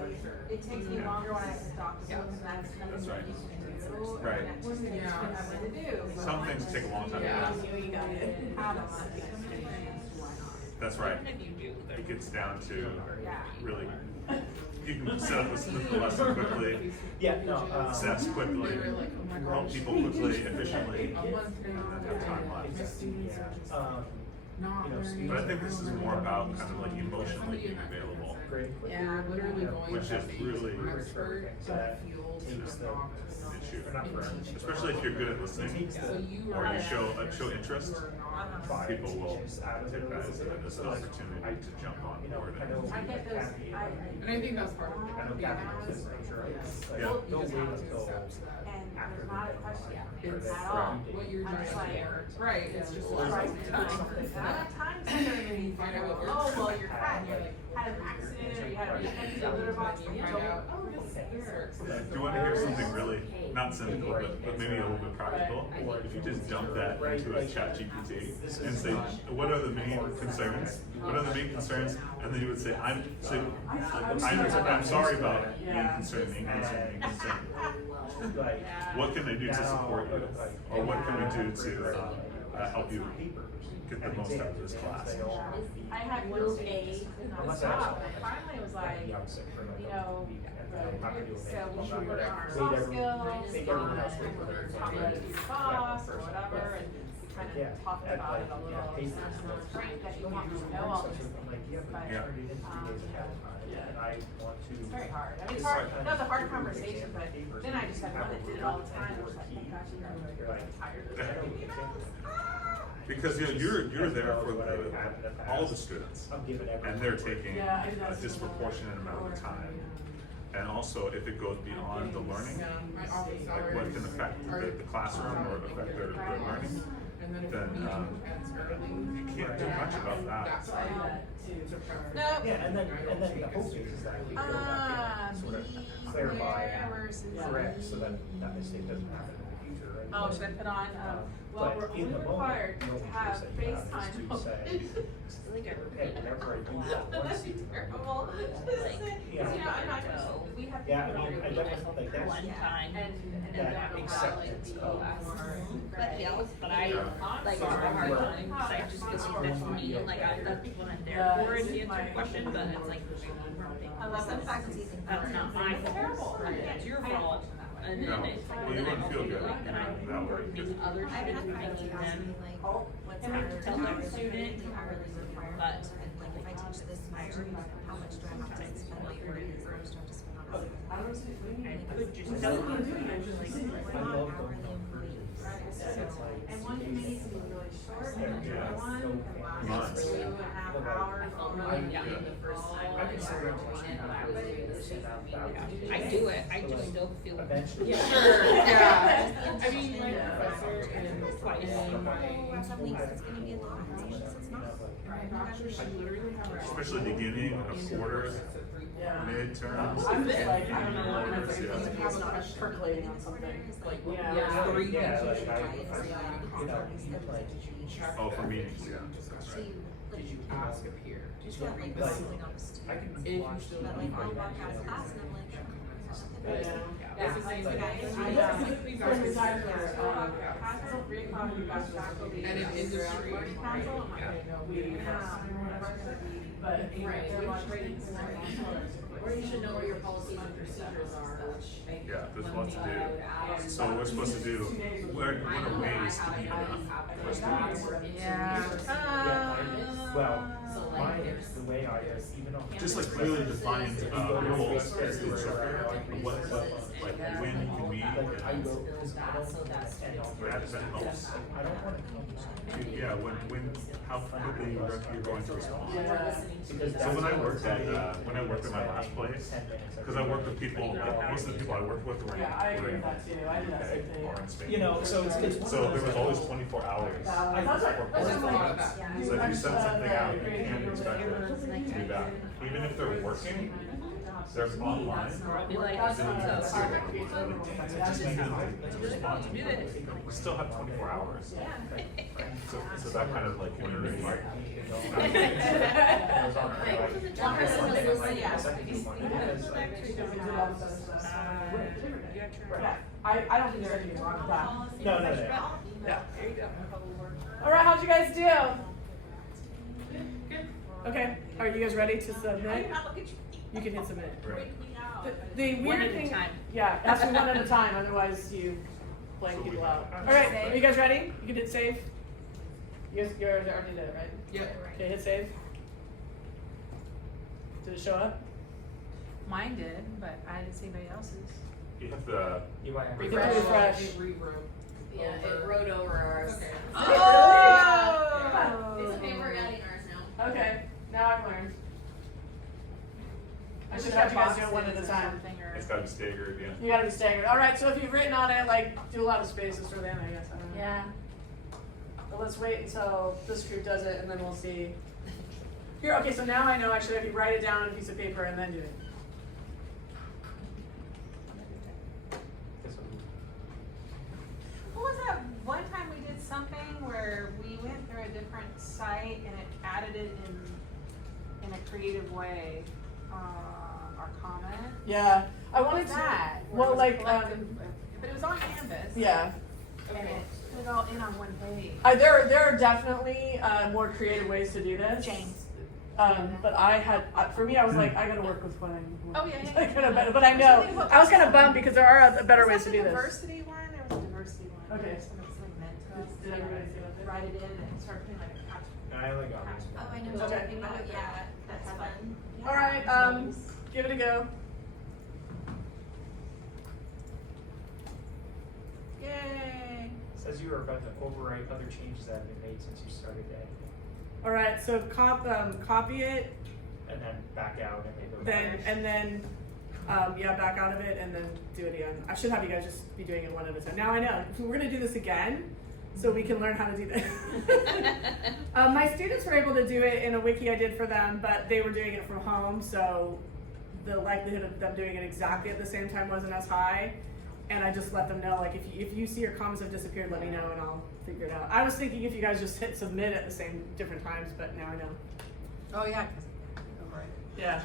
it takes me longer when I have to talk to someone, and that's That's right. what you can do. Right. And that's just what you have to do. Some things take a long time to Yeah. do. You got it. Have a month, why not? That's right. Even if you do, It gets down to Yeah. really, you can set up a lesson quickly, Yeah, no, assess quickly, They were like, oh my help gosh. people quickly, efficiently, A month and now, then have time my left. students are just um, not you know, learning. But I think this is more about kind of like emotionally Somebody in being that available. great. You're literally going Which to is be really an expert in the field to takes the talk to issue. and Especially if you're good at listening, So you or are you show interest, you are not- Five people will teachers out of take it. that as an opportunity to jump on You know, board. I know. I get those, And I think that's part of it. I know Yeah. Kathy knows this, I'm sure. Like, Yeah. You don't just wait have to until accept that. and after there's the not a deadline. question or It's that at all. due what date. you're I'm trying just to like, get. Right, it's just Or like like time. something. I don't have time to sit there and You find out what oh, works. well, your cat had an accident, or you had a empty litter box, You and you find go, out, oh, this this works. Do you want to hear something really, not cynical, but maybe a little bit practical? If you just dump that into a chat GPT and say, what are the main concerns? What are the main concerns? And then you would say, I'm sorry about being concerned, being concerned, being concerned. Like, What can I do to support you? Or what can we do to help you get the most out of this class? I had no days nonstop, and finally it was like, you know, so we should work on our soft skills, Make everyone else wait for their talk about it to your boss or whatever, and we kind of talked about it a little. And it's great that you have to know all these things, but, Yeah. And I want to. it's very hard. I mean, it's hard, that was a hard conversation, but then I just had one that did it all the time, and I was like, oh my gosh, I'm tired of it. Because you're there for all the students, I'm giving and they're taking Yeah, I think a that's disproportionate amount of time. And also, if it goes beyond the learning, Yeah, my office like what hours can affect are- the classroom or affect their learning, And then if then, the meeting ends early. you can't do much about that. That's I do how that too. to prep for No. that. Yeah, and then the hope is that we go back and sort of clarify and correct so that that mistake doesn't happen in the future, right? Oh, should I put on, well, But we're in only the moment, required no to one have cares that you have FaceTime. this to say, hey, whenever I do that one That'd be scene, terrible. Yeah. You know, I'm not gonna, we have. Yeah, I people mean, I that definitely, like, that's, One time. And that don't know acceptance how, of. But else, but I Yeah. like have a hard time because I just feel like that's me. Like I love people in there for it to answer a question, but it's like I love that faculty. that's not my fault. It's your fault. And then No. it's like, Well, you then I wouldn't feel feel good like that I'm that way, because- making other students making them Oh, what's have to tell their student, but Like if I teach this much, how much do I have to spend on work, how much do I have to spend on this? I could just We're tell not them. hourly employees. And one committee can be really short, and Yeah. another one can last Months. 2.5 hours. I do it, I just still feel. Eventually. Yeah, sure, yeah. I mean, my professor in my, Some weeks it's gonna be a lot, some weeks it's not. my doctor, she literally had her. Especially beginning of quarters, Yeah. midterms. I'm just like, I don't know, when it's Yeah. like, it's not percolating on something, like, yeah. Yeah. Yeah, like, Yeah. Oh, for meetings, yeah. So you, Did you ask up here? you feel like Like, something on the student. I can If you watch still But need like I'll to walk out of class and I'm like, That's the same thing. And in industry, But, Right. they're like ratings and everything. Or you should know where your policies and procedures are, which. Yeah, there's lots to do. So we're supposed to do, what are ways to be enough for students? Yeah. Well, So mine like is there's way I even on. Just like clearly defined roles as the instructor, what, like when you can meet, Like, I will, build that, so that's and all that helps. I don't wanna come. Yeah, when, how quickly you're going to respond. Because So when I worked at my last place, because I worked with people, like most of the people I worked with were in, Yeah, I agree with were in that too. I do that UK same thing. or in Spain. You know, so it's one of So there those was always things. 24 hours. That's right. There's a lot of that. So if you send something out, you can't expect them to do that. Even if they're working, they're online. Be like, That's Then you not can the see part it. that creates overwhelm. It just makes it to respond to people. We still have 24 hours. So that kind of like community. one person was listening, yeah. Yeah, I don't think there's anything wrong with that. No. Yeah. All right, how'd you guys do? Okay, are you guys ready to submit? You can hit submit. Right. The One weird at a thing, time. yeah, it has to be one at a time, otherwise you blank people out. All right, are you guys ready? You can hit save. You guys, you already did it, right? Yep. Okay, hit save. Did it show up? Mine did, but I didn't see anybody else's. You have to You might have to Refresh. Refresh. It rewrote. Yeah, it wrote over ours. Okay. Oh! It's okay, we're adding ours now. Okay, now I've learned. I should have you guys do it one at a time. It's gotta be staggered, yeah. You gotta be staggered. All right, so if you've written on it, like, do a lot of spaces for them, I guess. I don't know. Yeah. But let's wait until this group does it, and then we'll see. Here, okay, so now I know I should have you write it down on a piece of paper and then do it. What was that one time we did something where we went through a different site and it added it in a creative way, our comment? Yeah, I What wanted was to. that? Where Well, it was like, collective, but it was on Canvas. yeah. And it put it all in on one page. There are definitely more creative ways to do this. James. But I had, for me, I was like, I gotta work with what I. Oh, yeah. I could've been- but I know, I was kind of bummed because there are better ways to do Was that this. the diversity one? There was a diversity one. Okay. Something meant to us. Did everybody see that? Write it in and start putting like a catch. I only got this Oh, one. I know what you're talking about, yeah, that's fun. All right, give it a go. Yay! Says you were about to overwrite other changes that have been made since you started editing. All right, so copy it, And then back out and then go then back. and then back out of it and then do it again. I should have you guys just be doing it one at a time. Now I know we're gonna do this again, so we can learn how to do this. My students were able to do it in a wiki I did for them, but they were doing it from home, so the likelihood of them doing it exactly at the same time wasn't as high. And I just let them know, like, if you see your comments have disappeared, let me know and I'll figure it out. I was thinking if you guys just hit submit at the same different times, but now I know. Oh, yeah, 'cause overwrite. Yeah.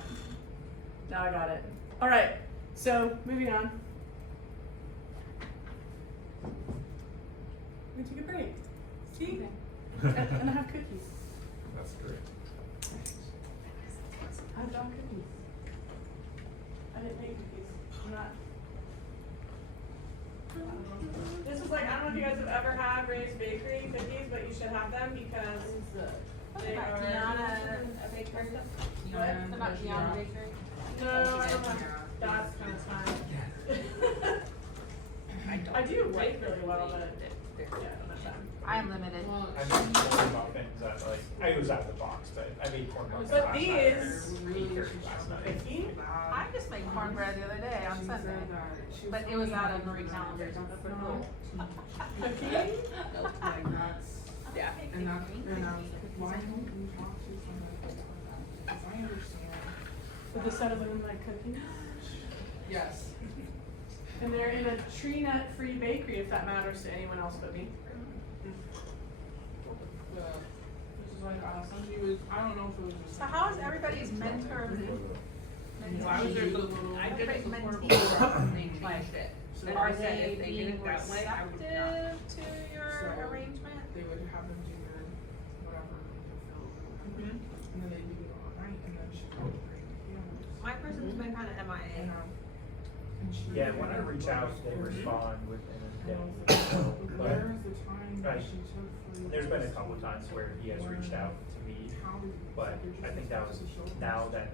Now I got it. All right. So moving on. We took a break. See? And I have cookies. That's great. I have dog cookies. I didn't make cookies. I'm not. This is like, I don't know if you guys have ever had Ray's Bakery cookies, but you should have them because they are. Tiana Bakery? What? About Tiana Bakery? No, I don't have that kind of time. I do bake really well, but yeah, I don't have time. I am limited. Well, I made corn muffins that like, I was out of the box, but I made corn muffins But last night. these- Bakery last night. Cookie? I just made cornbread the other day on Sunday, but it was out of Marie Callender's. Cookie? Yeah. And that's, why don't you talk to somebody about that? As I understand. With the set of them like cookies? Yes. And they're in a tree nut free bakery if that matters to anyone else but me. This is like awesome. She was, I don't know if it was just. So how is everybody's mentor? So I was there for the little. I did it before Mentee. they changed it. So Are they said they if they did being it that way, I would not. receptive to your So- arrangement? They would have them do their whatever, their fill or whatever. Mm-hmm. And then they do it all night and then she would bring the pianos. My person's been kind of MIA. And she. Yeah, when I reach out, they respond within a day. Where is the time that Right. she took for you? There's been a couple of times where he has reached out to me But I think that was, now that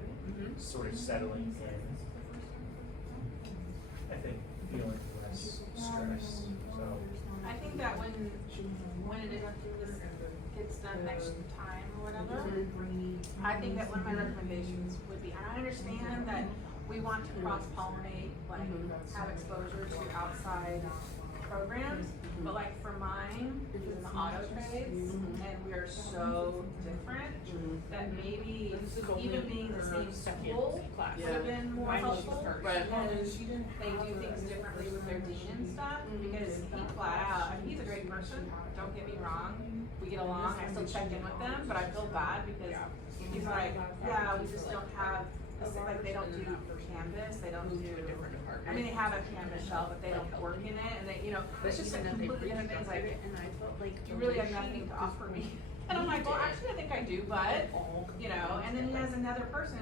sort of settling in, I think feeling less stressed, so. I think that when it is, gets done next time or whatever, I think that one of my recommendations would be, and I understand that we want to cross-pollinate, like, have exposure to outside programs, but like for mine, is in the auto trades, and we are so different, that maybe even being the same school would have been more helpful, Right. because they do things differently with their dean and stuff, because he flat out, I mean, he's a great person, don't get me wrong, we get along, I still check in with them, but I feel bad because he's like, yeah, we just don't have, like, they don't do Canvas, they don't do, I mean, they have a Canvas shell, but they don't work in it, and they, you know, it's just like completely different things, like, you really have nothing to offer me. And I'm like, well, actually, I think I do, but, you know, and then he has another person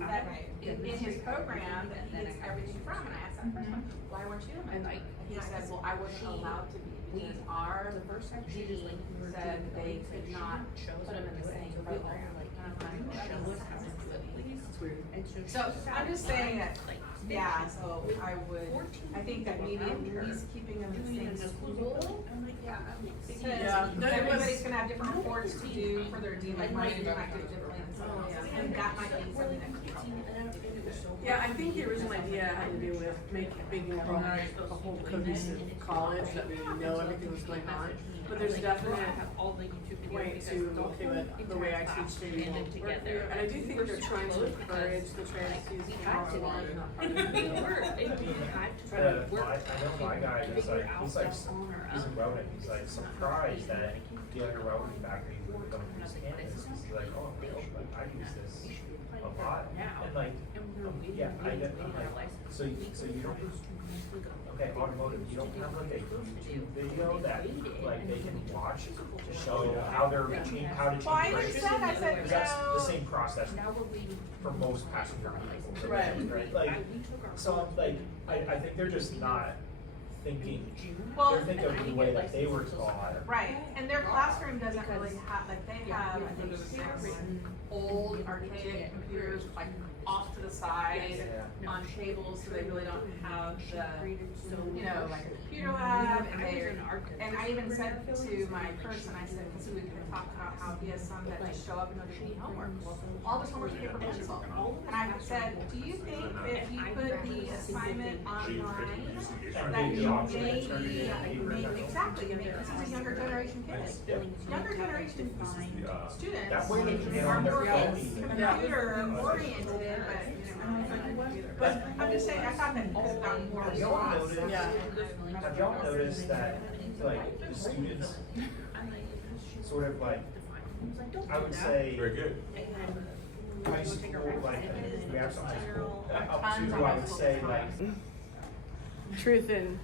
that in his program that he gets everything from, and I asked that person, why weren't you? And he said, well, I wasn't allowed to be, because our dean said they could not put him in the same program. And I'm like, well, that doesn't sound good. So I'm just saying that, yeah, so I think that maybe at least keeping them in the same school. Because everybody's gonna have different reports to do for their dean, like mine might do it differently than someone else's, and that might be something that could be helpful. Yeah, I think the original idea had to do with making Burnout a whole cohesive college, that we know everything that's going on. But there's definitely a way to look at the way I teach to won't work here. And I do think they're trying to encourage the trans to use power line, not part of the work. I know my guy is like, he's in Rowan, he's like surprised that the other Rowan faculty would come to his campus, he's like, oh, I use this a lot, and like, yeah, I'm like, so you don't, okay, automotive, you don't have like a YouTube video that like they can watch to show how they're changing, how to change Well, I brakes? said, Because that's the you know, same process for most passenger vehicles, Right. Like, so I'm like, I think they're just not thinking, well, they're thinking of the way that they were taught. right, and their classroom doesn't really have, like, they have, I think, 6 old archaic computers, like, off to the side, on tables, so they really don't have the, you know, like a computer lab, and I even said to my person, I said, because we could have talked about how he has some that just show up and don't do any homework. All this homework's paper pencil. And I said, do you think that if you put the assignment online, that you maybe, exactly, you because he's a younger generation kid. Younger generation students That way they can get are on their more phone. computer oriented, but I'm just saying, I thought that this got more Have y'all response. noticed, Yeah. have y'all noticed that, like, the students sort of like, I would say, Very good. high school, like, we have some high school, up to, I would say, like, Truth in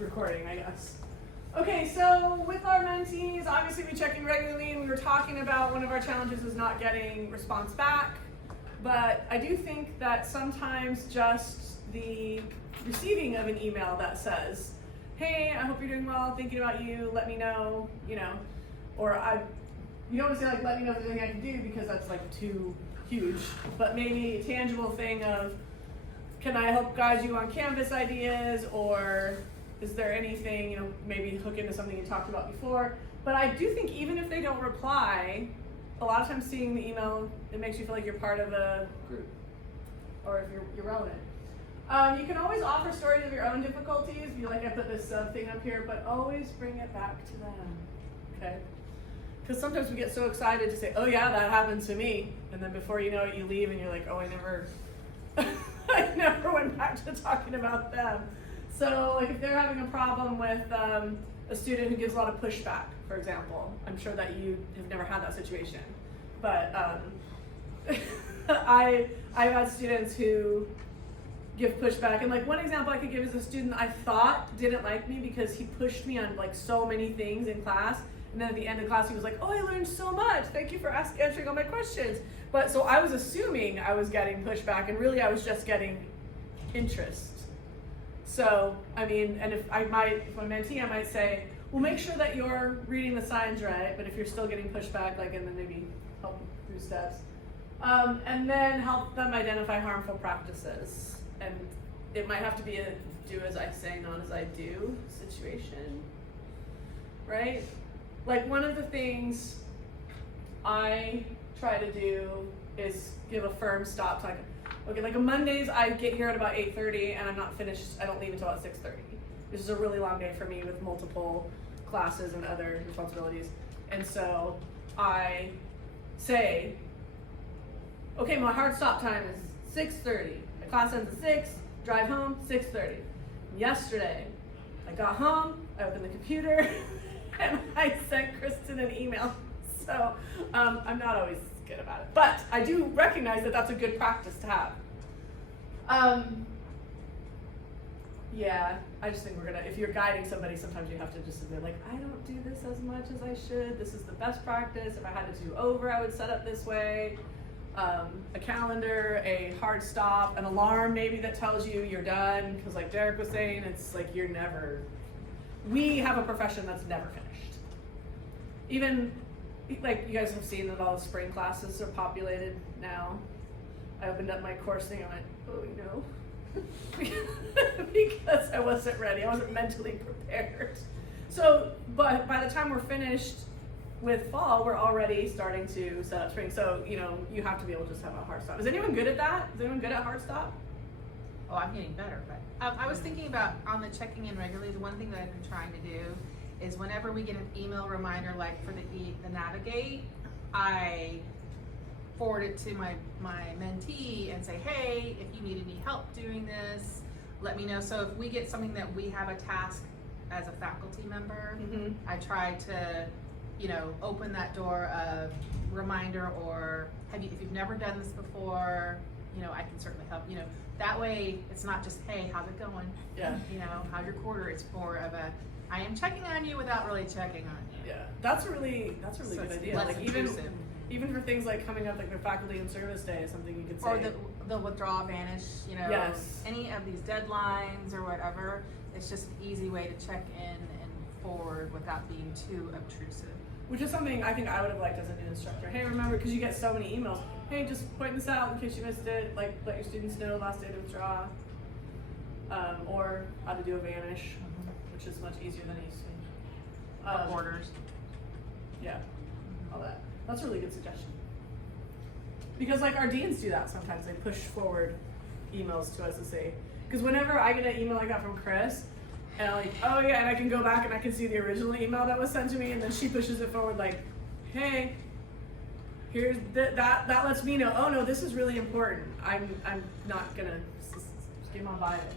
recording, I guess. Okay, so with our mentees, obviously we check in regularly, and we were talking about one of our challenges is not getting response back. But I do think that sometimes just the receiving of an email that says, hey, I hope you're doing well, thinking about you, let me know, you know, or you don't want to say like, let me know if there's anything I can do, because that's like too huge, but maybe a tangible thing of, can I help guide you on Canvas ideas, or is there anything, you know, maybe hook into something you talked about before. But I do think even if they don't reply, a lot of times seeing the email, it makes you feel like you're part of a group, or if you're relevant. You can always offer stories of your own difficulties. You like I put this thing up here, but always bring it back to them, okay? Because sometimes we get so excited to say, oh yeah, that happened to me. And then before you know it, you leave and you're like, oh, I never went back to talking about them. So like if they're having a problem with a student who gives a lot of pushback, for example, I'm sure that you have never had that situation. But I've had students who give pushback, and like one example I could give is a student I thought didn't like me because he pushed me on like so many things in class, and then at the end of class he was like, oh, I learned so much, thank you for answering all my questions. But so I was assuming I was getting pushback, and really I was just getting interest. So I mean, and if my mentee, I might say, well, make sure that you're reading the signs right, but if you're still getting pushback, like, and then maybe help them through steps. And then help them identify harmful practices. And it might have to be a do as I say, not as I do situation, right? Like one of the things I try to do is give a firm stop time. Okay, like on Mondays I get here at about 8:30 and I'm not finished, I don't leave until about 6:30. This is a really long day for me with multiple classes and other responsibilities. And so I say, okay, my hard stop time is 6:30. My class ends at 6, drive home, 6:30. Yesterday, I got home, I opened the computer, and I sent Kristen an email. So I'm not always good about it, but I do recognize that that's a good practice to have. Yeah, I just think we're gonna, if you're guiding somebody, sometimes you have to just admit, like, I don't do this as much as I should. This is the best practice. If I had to do over, I would set up this way. A calendar, a hard stop, an alarm maybe that tells you you're done, because like Derek was saying, it's like you're never, we have a profession that's never finished. Even, like you guys have seen that all the spring classes are populated now. I opened up my course thing and I went, oh no, because I wasn't ready, I wasn't mentally prepared. So, but by the time we're finished with fall, we're already starting to set up spring. So, you know, you have to be able to just have a hard stop. Is anyone good at that? Is anyone good at hard stop? Oh, I'm getting better, but I was thinking about on the checking in regularly, the one thing that I've been trying to do is whenever we get an email reminder, like for the navigate, I forward it to my mentee and say, hey, if you need any help doing this, let me know. So if we get something that we have a task as a faculty member, I try to, you know, open that door of reminder, or if you've never done this before, you know, I can certainly help, you know, that way it's not just, hey, how's it going? Yeah. You know, how's your quarter? It's more of a, I am checking on you without really checking on you. Yeah, that's a really So good it's idea. less Like intrusive. even for things like coming up, like the faculty and service day is something you could say. Or the withdraw vanish, you know, Yes. any of these deadlines or whatever, it's just an easy way to check in and forward without being too obtrusive. Which is something I think I would have liked as a new instructor. Hey, remember, because you get so many emails. Hey, just pointing this out in case you missed it. Like, let your students know last day to withdraw. Or how to do a vanish, which is much easier than it used to be. Orders. Yeah, all that. That's a really good suggestion. Because like our deans do that sometimes. They push forward emails to us and say, because whenever I get an email like that from Chris, and I'm like, oh yeah, and I can go back and I can see the original email that was sent to me, and then she pushes it forward like, hey, here's that lets me know, oh no, this is really important. I'm not gonna just get on by it.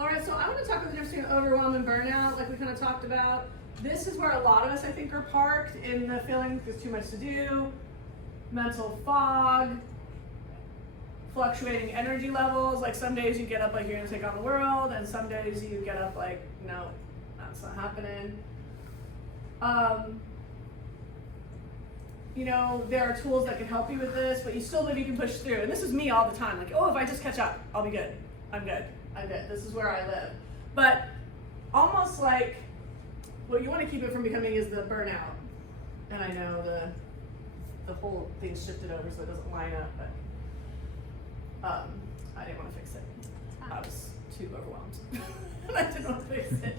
All right, so I want to talk about the difference between overwhelm and burnout, like we kind of talked about. This is where a lot of us, I think, are parked in the feeling there's too much to do, mental fog, fluctuating energy levels. Like some days you get up like you're gonna take on the world, and some days you get up like, no, that's not happening. You know, there are tools that can help you with this, but you still believe you can push through. And this is me all the time. Like, oh, if I just catch up, I'll be good. I'm good. This is where I live. But almost like what you want to keep it from becoming is the burnout. And I know the whole thing's shifted over so it doesn't line up, but I didn't want to fix it. I was too overwhelmed. I didn't want to fix it.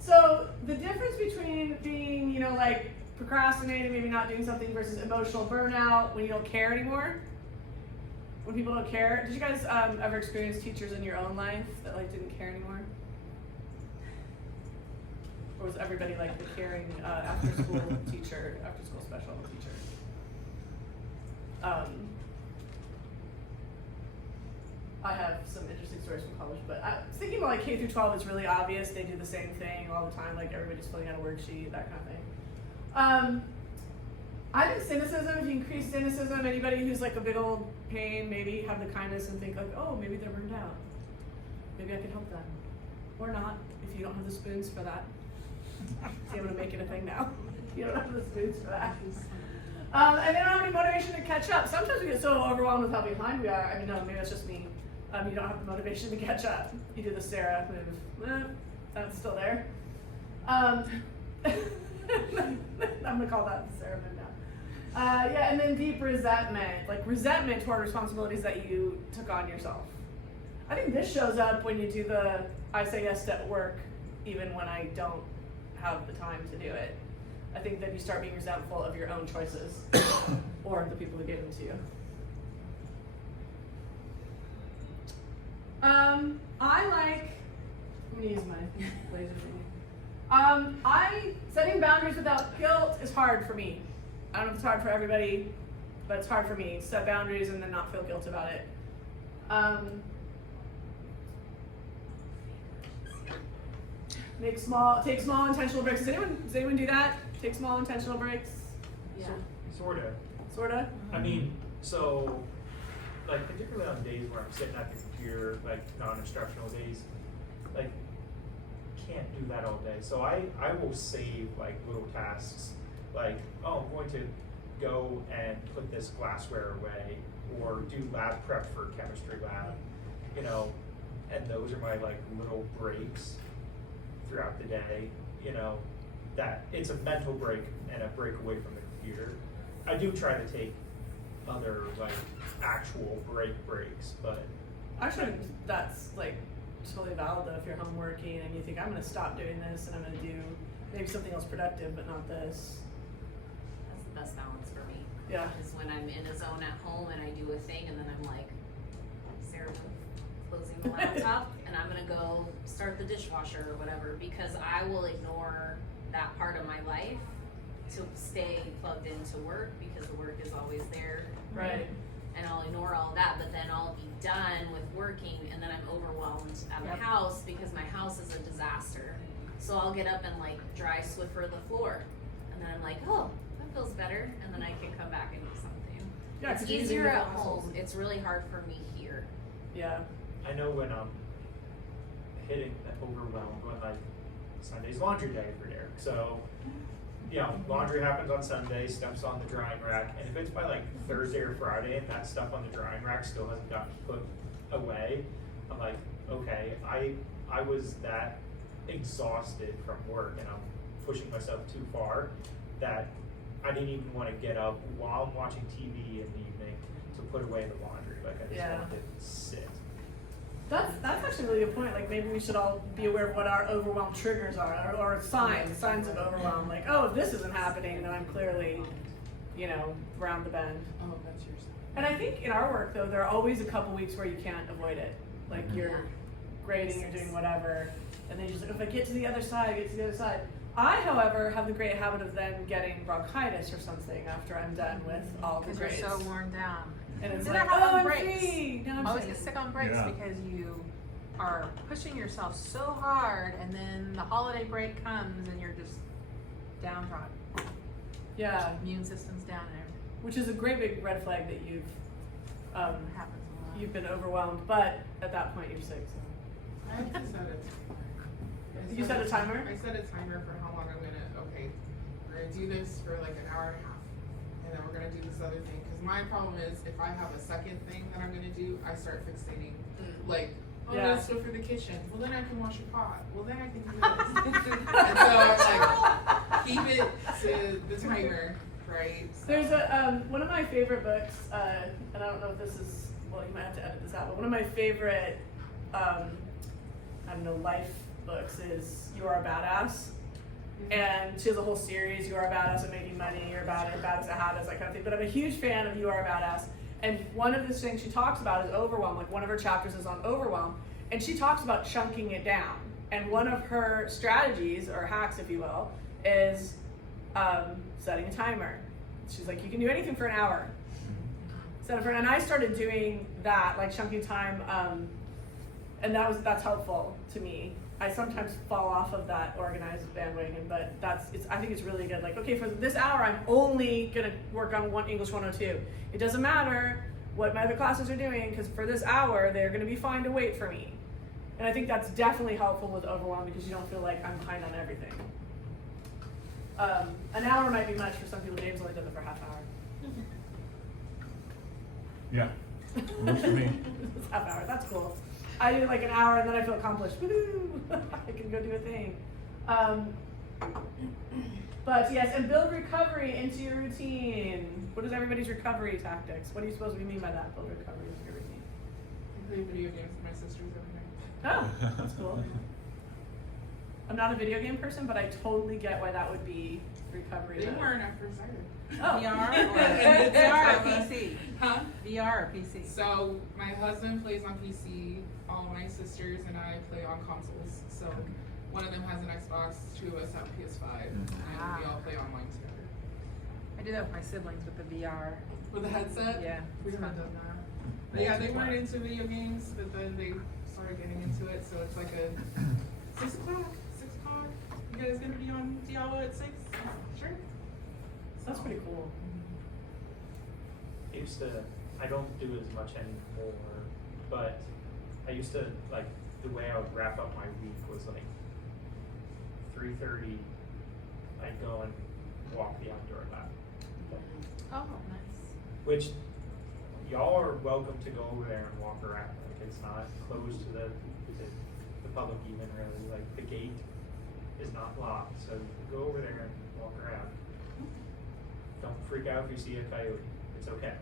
So the difference between being, you know, like procrastinating, maybe not doing something, versus emotional burnout when you don't care anymore. When people don't care. Did you guys ever experience teachers in your own life that like didn't care anymore? Or was everybody like the caring after school teacher, after school special teacher? I have some interesting stories from college, but I was thinking about like K through 12 is really obvious. They do the same thing all the time, like everybody's filling out a worksheet, that kind of thing. I think cynicism, if you increase cynicism, anybody who's like a big old pain, maybe have the kindness and think like, oh, maybe they're burned out. Maybe I can help them. Or not, if you don't have the spoons for that. See, I'm gonna make it a thing now. You don't have the spoons for that. And they don't have any motivation to catch up. Sometimes we get so overwhelmed with how behind we are. I mean, no, maybe that's just me. You don't have the motivation to catch up. You do the Sarah move. That's still there. I'm gonna call that the Sarah now. Yeah, and then deep resentment, like resentment toward responsibilities that you took on yourself. I think this shows up when you do the I say yes to work even when I don't have the time to do it. I think that you start being resentful of your own choices or the people who gave them to you. I'm gonna use my laser thing. Setting boundaries without guilt is hard for me. I don't know if it's hard for everybody, but it's hard for me to set boundaries and then not feel guilt about it. Take small intentional breaks. Does anyone do that? Take small intentional breaks? Yeah. Sorta. I mean, so, like, particularly on days where I'm sitting at the computer, like non-instructional days, like, can't do that all day. So I will save like little tasks, like, oh, I'm going to go and put this glassware away, or do lab prep for chemistry lab, you know, and those are my like little breaks throughout the day, you know, that it's a mental break and a break away from the computer. I do try to take other like actual breaks, but actually that's like totally valid though if you're home working and you think I'm gonna stop doing this and I'm gonna do maybe something else productive but not this. That's the best balance for me. Yeah. Is when I'm in a zone at home and I do a thing and then I'm like, Sarah, closing the laptop and I'm gonna go start the dishwasher or whatever, because I will ignore that part of my life to stay plugged into work because the work is always there. Right. And I'll ignore all that, but then I'll be done with working and then I'm overwhelmed at my house because my house is a disaster. So I'll get up and like dry Swiffer the floor and then I'm like, oh, that feels better, and then I can come back and do something. Yeah, it's 'cause you're easier using at the home. muscles. It's really hard for me here. Yeah. I know when I'm hitting that overwhelmed when like Sunday's laundry day for Derek. So, you know, laundry happens on Sunday, stuff's on the drying rack, and if it's by like Thursday or Friday and that stuff on the drying rack still hasn't gotten put away, I'm like, okay, I was that exhausted from work and I'm pushing myself too far that I didn't even want to get up while I'm watching TV in the evening to put away the laundry. Like I just wanted to sit. That's actually a really good point. Like maybe we should all be aware of what our overwhelm triggers are, or signs of overwhelm. Like, oh, if this isn't happening, then I'm clearly, you know, around the bend. Oh, that's yours. And I think in our work though, there are always a couple weeks where you can't avoid it. Like you're grading, you're doing whatever, and then you're just like, if I get to the other side, I get to the other side. I, however, have the great habit of then getting bronchitis or something after I'm done with all the Because grades. you're so worn down. And it's Then like, I have oh, on I'm breaks. free. Now I'm I always free. get sick on breaks Yeah. because you are pushing yourself so hard, and then the holiday break comes and you're just downtrodden. Yeah, Immune system's down and everything. which is a great big red flag that you've It happens a lot. you've been overwhelmed, but at that point you're sick. So. I have to set a timer. You set a timer? I set a timer for how long I'm gonna, okay, we're gonna do this for like an hour and a half. And then we're gonna do this other thing. Cause my problem is if I have a second thing that I'm gonna do, I start fixating. Like, oh, Yeah. let's go for the kitchen. Well, then I can wash a pot. Well, then I can do this. And so I'm like, keep it to the timer, right? So- There's a one of my favorite books, and I don't know if this is, well, you might have to edit this out, but one of my favorite, I don't know, life books is You Are a Badass. And she has a whole series, You Are a Badass at Making Money, You're a Badass at Habits, that kind of thing. But I'm a huge fan of You Are a Badass. And one of the things she talks about is overwhelm. Like one of her chapters is on overwhelm. And she talks about chunking it down. And one of her strategies, or hacks if you will, is setting a timer. She's like, you can do anything for an hour. And I started doing that, like chunking time, and that's helpful to me. I sometimes fall off of that organized bandwagon, but I think it's really good. Like, okay, for this hour, I'm only gonna work on English 102. It doesn't matter what my other classes are doing, because for this hour, they're gonna be fine to wait for me. And I think that's definitely helpful with overwhelm, because you don't feel like I'm behind on everything. An hour might be much for some people. James only does it for half hour. Yeah, works for me. It's half hour, that's cool. I do like an hour and then I feel accomplished. Woohoo! I can go do a thing. But yes, and build recovery into your routine. What is everybody's recovery tactics? What do you suppose we mean by that? Build recovery into your routine. I play video games with my sisters every night. Oh, that's cool. I'm not a video game person, but I totally get why that would be recovery. They mode. weren't at first either. Oh. VR or PC? Huh? VR or PC? So my husband plays on PC. All my sisters and I play on consoles. So one of them has an Xbox, two of us have PS5, and we all play online together. I do that with my siblings with the VR. With a headset? Yeah. We haven't done that. But yeah, they weren't into video games, but then they started getting into it. So it's like a 6 o'clock. 6 o'clock. You guys gonna be on Diablo at 6? Sure. That's pretty cool. I don't do as much anymore, but I used to, like, the way I would wrap up my week was like 3:30, I'd go and walk the outdoor lap. Oh, nice. Which, y'all are welcome to go over there and walk around, like, it's not closed to the public even really, like, the gate is not locked, so you can go over there and walk around. Don't freak out if you see a coyote. It's okay.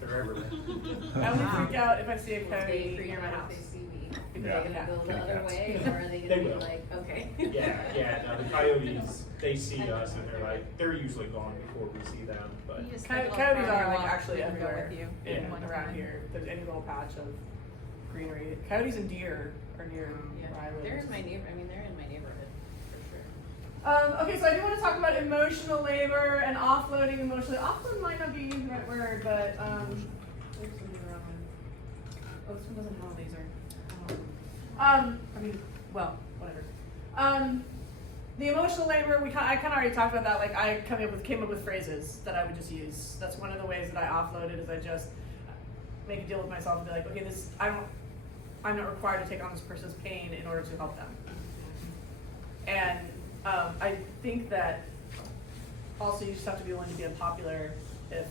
They're everywhere. I only freak out if I see a Will they coyote freak near my out house. if they see me? Yeah. Are they gonna go the Kitty other cats. way, or are they They gonna be will. like, okay? Yeah, no, the coyotes, they see us and they're like, they're usually gone before we see them, but. You just Coyotes schedule a are Friday like walk, actually we can go everywhere with you in one around time. here. If there's any little patch of greenery. Coyotes and deer are near Yeah, where I live. they're in my neighbor, I mean, they're in my neighborhood, for sure. Okay, so I do want to talk about emotional labor and offloading emotionally. Offload might not be the right word, but there's something wrong with. Oh, this one doesn't have a laser. I mean, well, whatever. The emotional labor, I kind of already talked about that. Like, I came up with phrases that I would just use. That's one of the ways that I offloaded. Is I just make a deal with myself and be like, okay, I'm not required to take on this person's pain in order to help them. And I think that also you just have to be willing to be unpopular if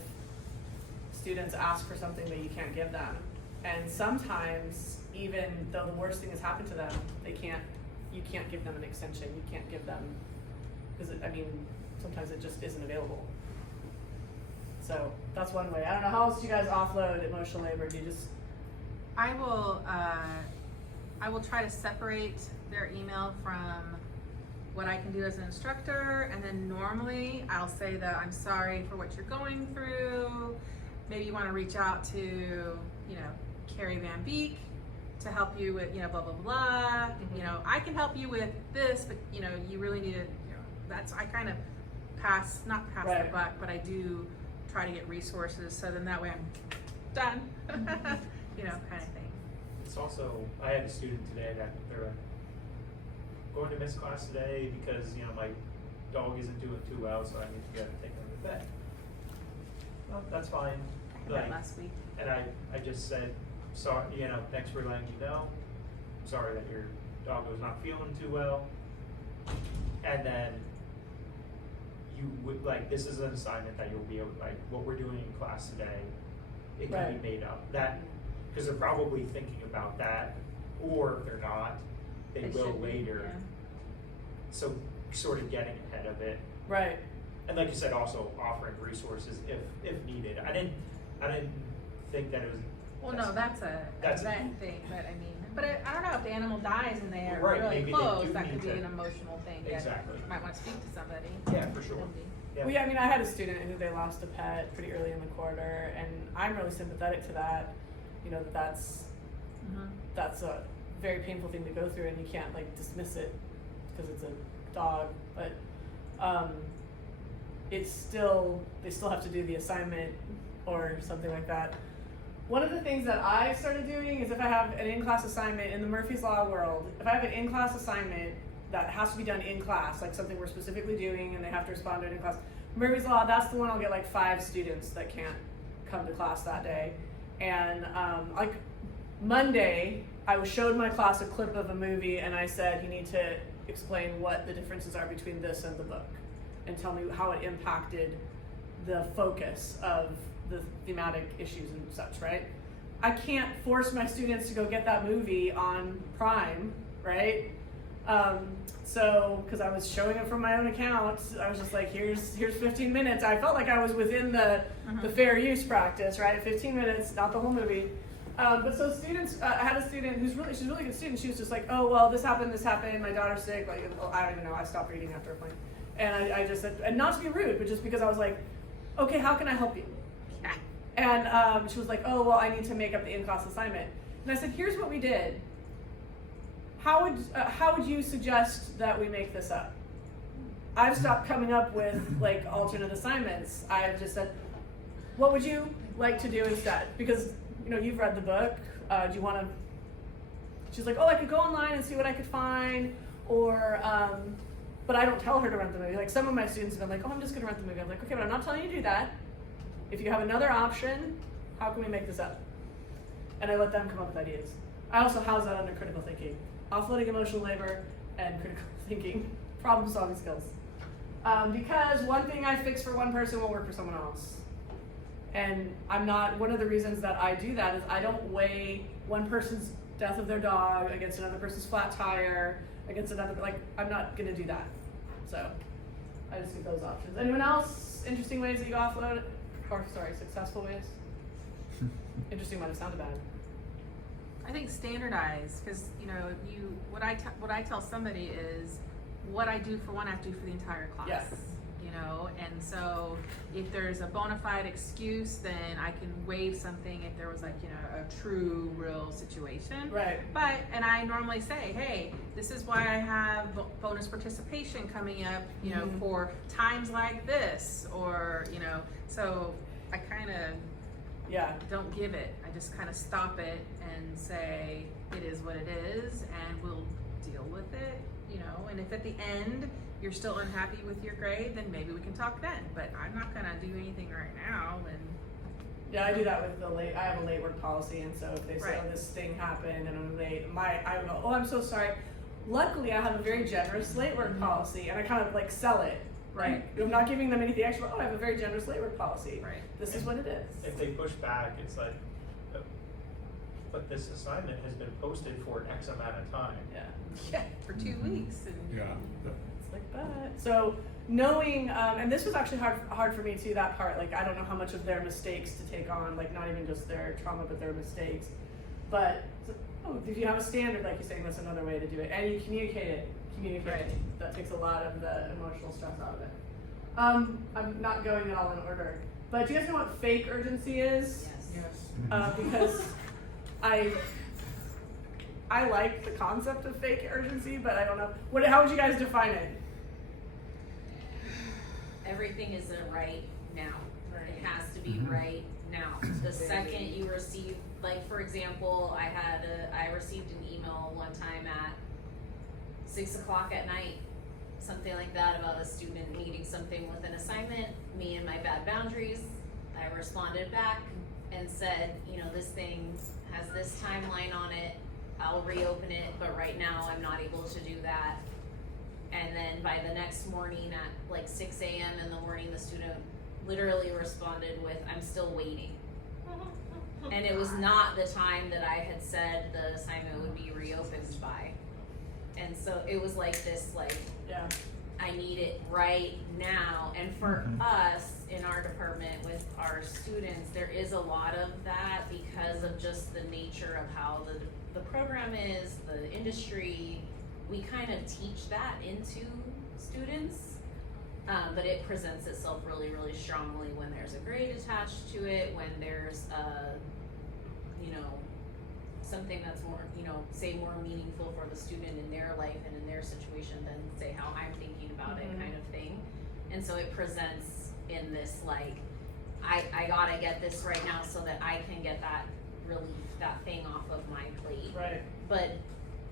students ask for something that you can't give them. And sometimes, even though the worst thing has happened to them, you can't give them an extension. You can't give them, because sometimes it just isn't available. So that's one way. I don't know, how else do you guys offload emotional labor? Do you just? I will try to separate their email from what I can do as an instructor, and then normally I'll say that I'm sorry for what you're going through. Maybe you want to reach out to, Carrie Van Beek to help you with, blah, blah, blah. Mhm. I can help you with this, but, you really need to, I kind of not pass Right. the buck, but I do try to get resources, so then that way I'm done, kind of thing. It's also, I had a student today that they're going to miss class today because, my dog isn't doing too well, so I need to take her to bed. Well, that's fine. I had that Like, last week. and I just said, sorry, thanks for letting me know. Sorry that your dog was not feeling too well. And then you would, this is an assignment that you'll be able, what we're doing in class today, it can Right. be made up. Because they're probably thinking about that, or if they're not, they will should be, later. yeah. So sort of getting ahead of it. Right. And like you said, also offering resources if needed. I didn't think that it was. Well, no, that's an event thing, but I don't know, if the animal dies and they are Right, really maybe they close, do that need could be to- an emotional thing. that Exactly. You might want to speak to somebody. Yeah, for sure. Could be. Yeah. Well, yeah, I had a student who they lost a pet pretty early in the quarter, and I'm really sympathetic to that. That's a very painful thing to go through, and you can't dismiss it because it's a dog. But they still have to do the assignment or something like that. One of the things that I've started doing is if I have an in-class assignment in the Murphy's Law world, if I have an in-class assignment that has to be done in class, like something we're specifically doing and they have to respond to it in class, Murphy's Law, that's the one I'll get 5 students that can't come to class that day. And Monday, I showed my class a clip of a movie and I said, you need to explain what the differences are between this and the book and tell me how it impacted the focus of the thematic issues and such, right? I can't force my students to go get that movie on Prime, right? So, because I was showing it from my own account, I was just like, here's 15 minutes. I felt like I was within the fair use practice, right? 15 minutes, not the whole movie. But so students, I had a student she's a really good student. She was just like, oh, well, this happened, my daughter's sick. Like, I don't even know. I stopped reading after a point. And I just said, and not to be rude, but just because I was like, okay, how can I help you? Yeah. And she was like, oh, well, I need to make up the in-class assignment. And I said, here's what we did. How would you suggest that we make this up? I've stopped coming up with like alternate assignments. I've just said, what would you like to do instead? Because you've read the book. Do you want to? She's like, oh, I could go online and see what I could find, or but I don't tell her to rent the movie. Like some of my students have been like, oh, I'm just gonna rent the movie. I'm like, okay, but I'm not telling you to do that. If you have another option, how can we make this up? And I let them come up with ideas. I also house that under critical thinking. Offloading emotional labor and critical thinking, problem solving skills. Because one thing I fix for one person won't work for someone else. And one of the reasons that I do that is I don't weigh one person's death of their dog against another person's flat tire, against another, I'm not gonna do that. So I just give those options. Anyone else? Interesting ways that you offload? Successful ways? Interesting might have sounded bad. I think standardize, because what I tell somebody is what I do for one, I have to do for the entire class. Yeah. And so if there's a bona fide excuse, then I can waive something if there was a true, real situation. Right. And I normally say, hey, this is why I have bonus participation coming up, for times like this, or so I kind of don't give it. I just kind of stop it and say it is what it is, and we'll deal with it, and if at the end you're still unhappy with your grade, then maybe we can talk then, but I'm not gonna do anything right now. And yeah, I do that with I have a late work policy, and so if they say, oh, this thing happened and I'm late, I would go, oh, I'm so sorry. Luckily, I have a very generous late work policy, and I kind of sell it. Right. I'm not giving them anything extra. Oh, I have a very generous late work policy. Right. This is what it is. If they push back, it's like, but this assignment has been posted for X amount of time. Yeah, for 2 weeks. And Yeah. It's like that. So knowing, and this was actually hard for me too, that part. I don't know how much of their mistakes to take on, not even just their trauma, but their mistakes. But, if you have a standard, like you're saying, that's another way to do it. And you communicate it. That takes a lot of the emotional stress out of it. I'm not going all in order. But do you guys know what fake urgency is? Yes. Because I like the concept of fake urgency, but I don't know. How would you guys define it? Everything is a right now. It has to be right now. The second you receive, for example, I received an email one time at 6 o'clock at night, something like that, about a student needing something with an assignment, me and my bad boundaries. I responded back and said, this thing has this timeline on it. I'll reopen it, but right now I'm not able to do that. And then by the next morning at 6 a.m. in the morning, the student literally responded with, I'm still waiting. And it was not the time that I had said the assignment would be reopened by. And so it was this, I need it right now. And for us in our department with our students, there is a lot of that because of just the nature of how the program is, the industry. We kind of teach that into students, but it presents itself really, really strongly when there's a grade attached to it, when there's something that's more, say more meaningful for the student in their life and in their situation than say how I'm thinking about it kind of thing. And so it presents in this I gotta get this right now so that I can get that relief, that thing off of my plate. Right. But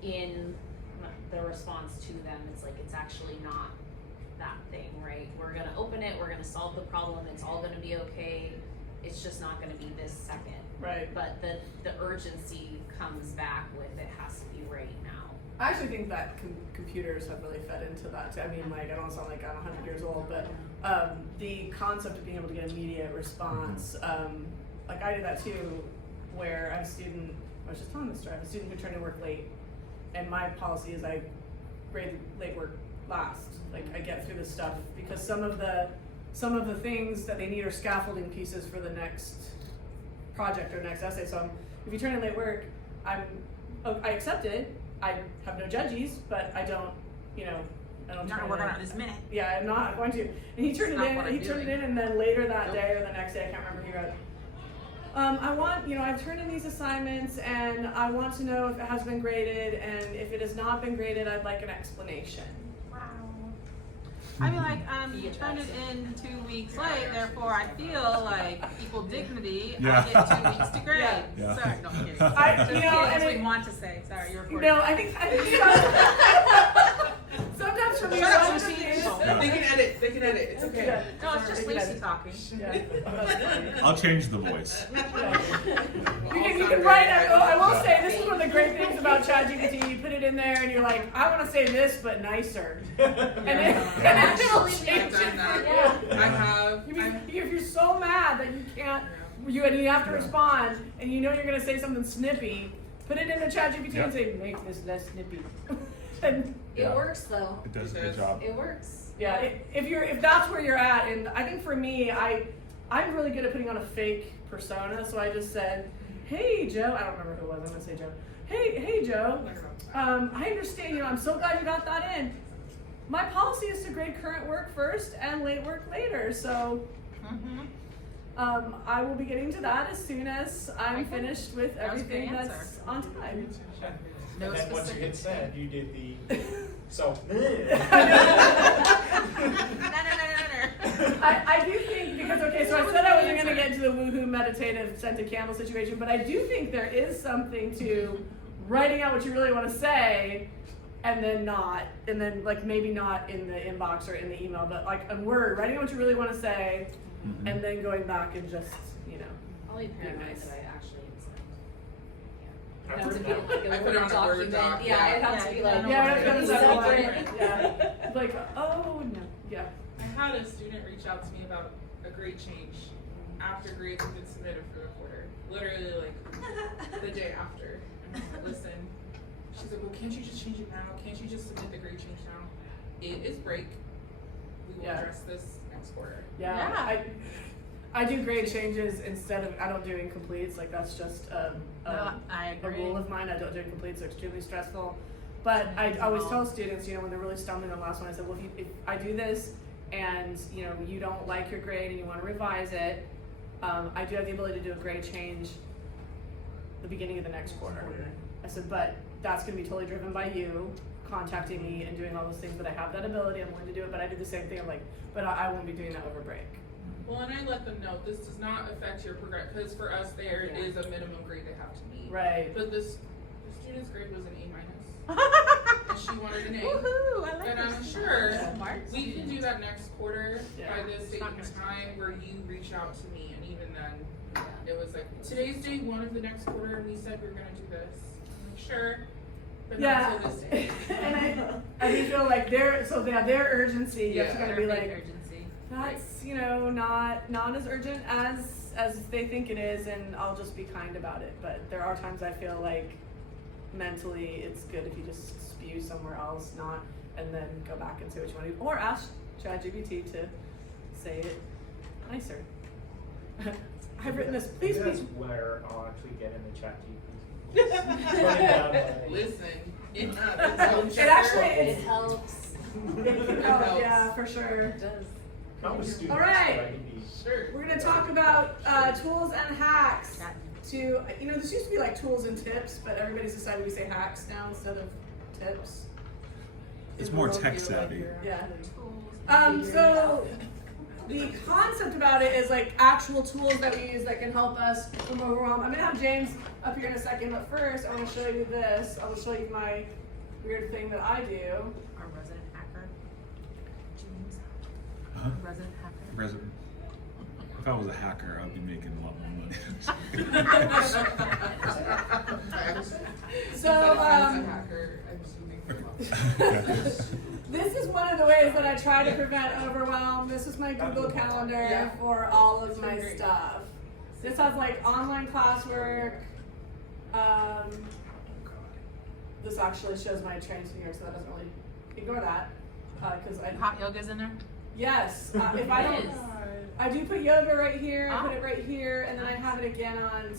in the response to them, it's actually not that thing, right? We're gonna open it, we're gonna solve the problem, it's all gonna be okay. It's just not gonna be this second. Right. But the urgency comes back with it has to be right now. I actually think that computers have really fed into that too. I mean, I don't sound like I'm 100 years old, but the concept of being able to get immediate response, I did that too, where I was just telling this story, I have a student who turned in work late, and my policy is I grade late work last. Like I get through this stuff because some of the things that they need are scaffolding pieces for the next project or next essay. So if you turn in late work, I accept it. I have no judges, but I don't, I don't. You're not gonna work on it this minute. Yeah, I'm not going to. And he turned it in. He turned it in, and then later that day or the next day, I can't remember. He wrote, I want, I've turned in these assignments, and I want to know if it has been graded, and if it has not been graded, I'd like an explanation. Wow. I'd be like, you turned it in 2 weeks late, therefore I feel like equal dignity, Yeah. I get 2 weeks to grade. Yeah. Sorry, no, I'm kidding. I- Just and kidding, it- we want to say, sorry, you're recording. No, I think sometimes for me, Shut up, one of the Lucy. things. They can edit, it's okay. Yeah. No, it's just Lucy talking. Yeah. I'll change the voice. You can write. I will say this is one of the great things about ChatGPT. You put it in there, and you're like, I want to say this, but nicer, and then it'll change I've it. done that. Yeah. I have. If you're so mad that you can't, you have to respond, and you're gonna say something snippy, put it into ChatGPT and say, make this less snippy. And It works though. It does a good job. It works. yeah, if that's where you're at, and I think for me, I'm really good at putting on a fake persona, so I just said, hey Joe, I don't remember who it was, I'm gonna say Joe. Hey Joe, I understand, I'm so glad you got that in. My policy is to grade current work first and late work later, so I will be getting to that as soon as I'm finished with That was a good everything answer. that's on time. No And then once you specific- hit send, you did the, so. I do think, because, okay, so I said I wasn't gonna get into the woohoo meditative scented candle situation, but I do think there is something to writing out what you really wanna say, and then like maybe not in the inbox or in the email, but like a word, writing out what you really wanna say, Mhm. and then going back and just, I'll be paranoid nice. that I actually I it has to put be that- like I a put Word it on a Word document. doc, Yeah, it yeah. has to be like yeah, it's really gonna sound separate. yeah, like, oh, no, yeah. I had a student reach out to me about a grade change after grades had been submitted for the quarter. Literally like the day after. And I said, listen, she's like, well, can't you just change it now? Can't you just submit the grade change now? It is break. We will Yeah. address this next quarter. Yeah, I do grade changes instead of, I don't do incompletes, like that's just I a agree. rule of mine. I don't do incompletes, they're extremely stressful. But I always tell students, when they're really stumbling on the last one, I said, well, if I do this and, you don't like your grade and you want to revise it, I do have the ability to do a grade change the beginning of the next quarter. I said, but that's going to be totally driven by you contacting me and doing all those things, but I have that ability, I'm willing to do it, but I do the same thing, I'm like, but I won't be doing that over break. Well, and I let them know this does not affect your progress, because for us there Yeah. is a minimum grade they have to meet. Right. But the student's grade was an A-, and she wanted an A. Woohoo, I like And I'm this. sure Smart we can do that next quarter Yeah. by this date Not and gonna- time where you reach out to me, and even then, it was like, today's day one of the next quarter, and we said we were gonna do this. I'm like, sure, but Yeah, not till this day. and I do feel like their urgency, you have to Yeah. kind of be like, urgency. that's, not as urgent as they think it is, and I'll just be kind about it. But there are times I feel like mentally it's good if you just spew somewhere else, and then go back and say what you want to do, or ask ChatGPT to say it nicer. I've written this, please, Maybe that's please. where I'll actually get in the chat GPT. Listen, It actually, It helps. oh yeah, for sure. It does. I'm a student, All right. so I can be. sure. We're gonna talk about tools and hacks to, this used to be like tools and tips, but everybody's decided we say hacks now instead of tips. It's more tech savvy. Yeah. So the concept about it is like actual tools that we use that can help us from overwhelm. I'm gonna have James up here in a second, but first I wanna show you this. I will show you my weird thing that I do. Our resident hacker. James. Huh? Resident hacker. Resident. If I was a hacker, I'd be making a lot more money. So this is one of the ways that I try to prevent overwhelm. This is my Google Calendar for all of my stuff. This has like online classwork. This actually shows my trains here, so that doesn't really ignore that, cause Hot yoga's in there? yes, if I don't, It is. I do put yoga right here, I put Ah. it right here, and then I have it again on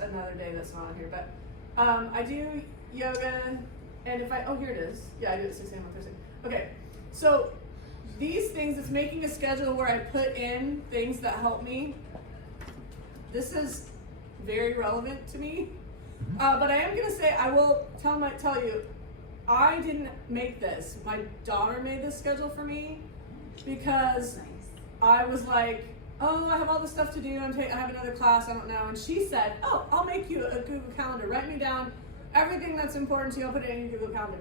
another day that's not on here, but, I do yoga, and if I, oh, here it is, yeah, I do it at 6 a.m. on Thursday. Okay, so these things, it's making a schedule where I put in things that help me. This is very relevant to me, but I am gonna say, I will tell you, I didn't make this. My daughter made this schedule for me because I was like, oh, I have all this stuff to do. I have another class, I don't know. And she said, oh, I'll make you a Google Calendar. Write me down everything that's important to you. I'll put it in your Google Calendar.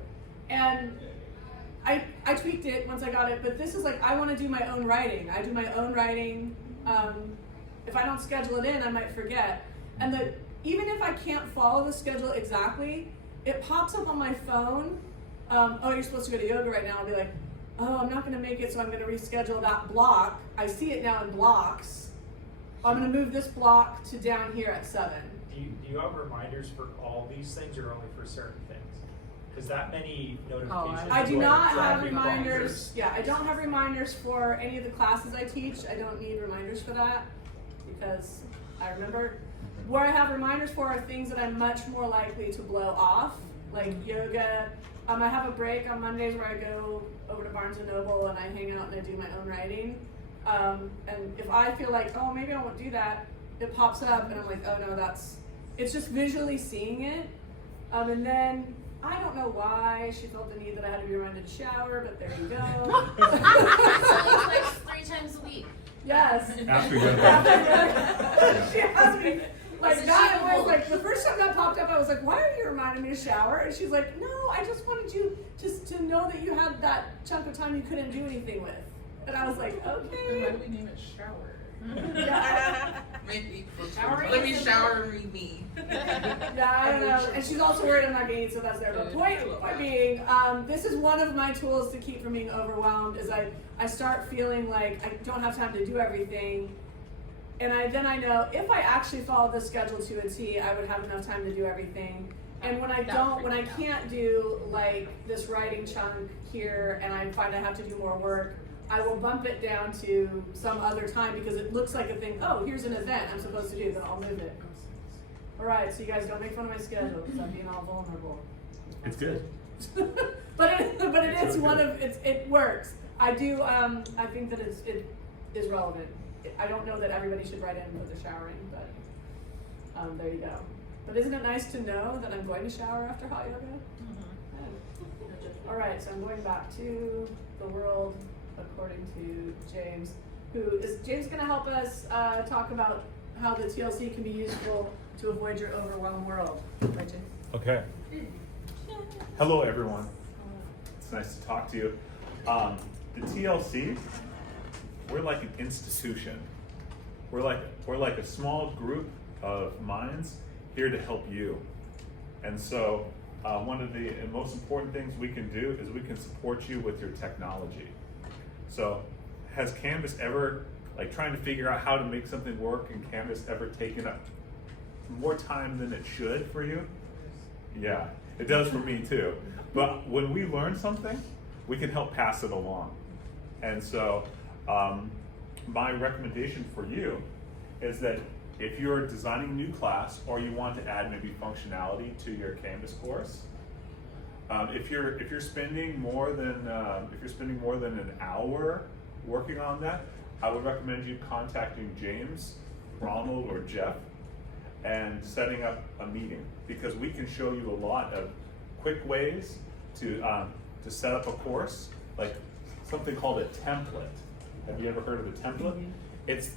And I tweaked it once I got it, but this is like, I want to do my own writing. I do my own writing. If I don't schedule it in, I might forget. And even if I can't follow the schedule exactly, it pops up on my phone. Oh, you're supposed to go to yoga right now. I'll be like, oh, I'm not gonna make it, so I'm gonna reschedule that block. I see it now in blocks. I'm gonna move this block to down here at 7. Do you have reminders for all these things or only for certain things? Because that many notifications. I do will not drive have you reminders. bonkers. Yeah, I don't have reminders for any of the classes I teach. I don't need reminders for that because I remember. Where I have reminders for are things that I'm much more likely to blow off, like yoga. I have a break on Mondays where I go over to Barnes & Noble and I hang out and I do my own writing. And if I feel like, oh, maybe I won't do that, it pops up and I'm like, oh no, it's just visually seeing it. And then, I don't know why she felt the need that I had to be reminded to shower, but there you go. So it's like 3 times a week. Yes. After yoga. After she asked me, like Isn't that she was cool? like, the first time that popped up, I was like, why are you reminding me to shower? And she's like, no, I just wanted you to know that you had that chunk of time you couldn't do anything with. And I was like, Then okay. why do we name it shower? Yeah. Maybe. Showering Let me is shower me. Yeah, I don't know. And she's also worried I'm not gonna eat, so that's there. But point being, this is one of my tools to keep from being overwhelmed is I start feeling like I don't have time to do everything. And then I know if I actually follow the schedule to a T, I would have enough time to do everything. And when I can't do like this writing chunk here and I find I have to do more work, I will bump it down to some other time because it looks like a thing, oh, here's an event I'm supposed to do, then I'll move it. All right, so you guys don't make fun of my schedule because I'm being all vulnerable. It's good. but it is one of, it works. I do, I think that it is relevant. I don't know that everybody should write in when they're showering, but there you go. But isn't it nice to know that I'm going to shower after hot yoga? All right, so I'm going back to the world according to James, James going to help us talk about how the TLC can be useful to avoid your overwhelmed world. Right, James? Okay. Hello, everyone. It's nice to talk to you. The TLC, we're like an institution. We're like a small group of minds here to help you. And so one of the most important things we can do is we can support you with your technology. So has Canvas ever, like trying to figure out how to make something work in Canvas ever taken up more time than it should for you? Yeah, it does for me too. But when we learn something, we can help pass it along. And so my recommendation for you is that if you're designing a new class or you want to add maybe functionality to your Canvas course, if you're spending more than an hour working on that, I would recommend you contacting James, Ronald, or Jeff and setting up a meeting, because we can show you a lot of quick ways to set up a course, like something called a template. Have you ever heard of a template? It's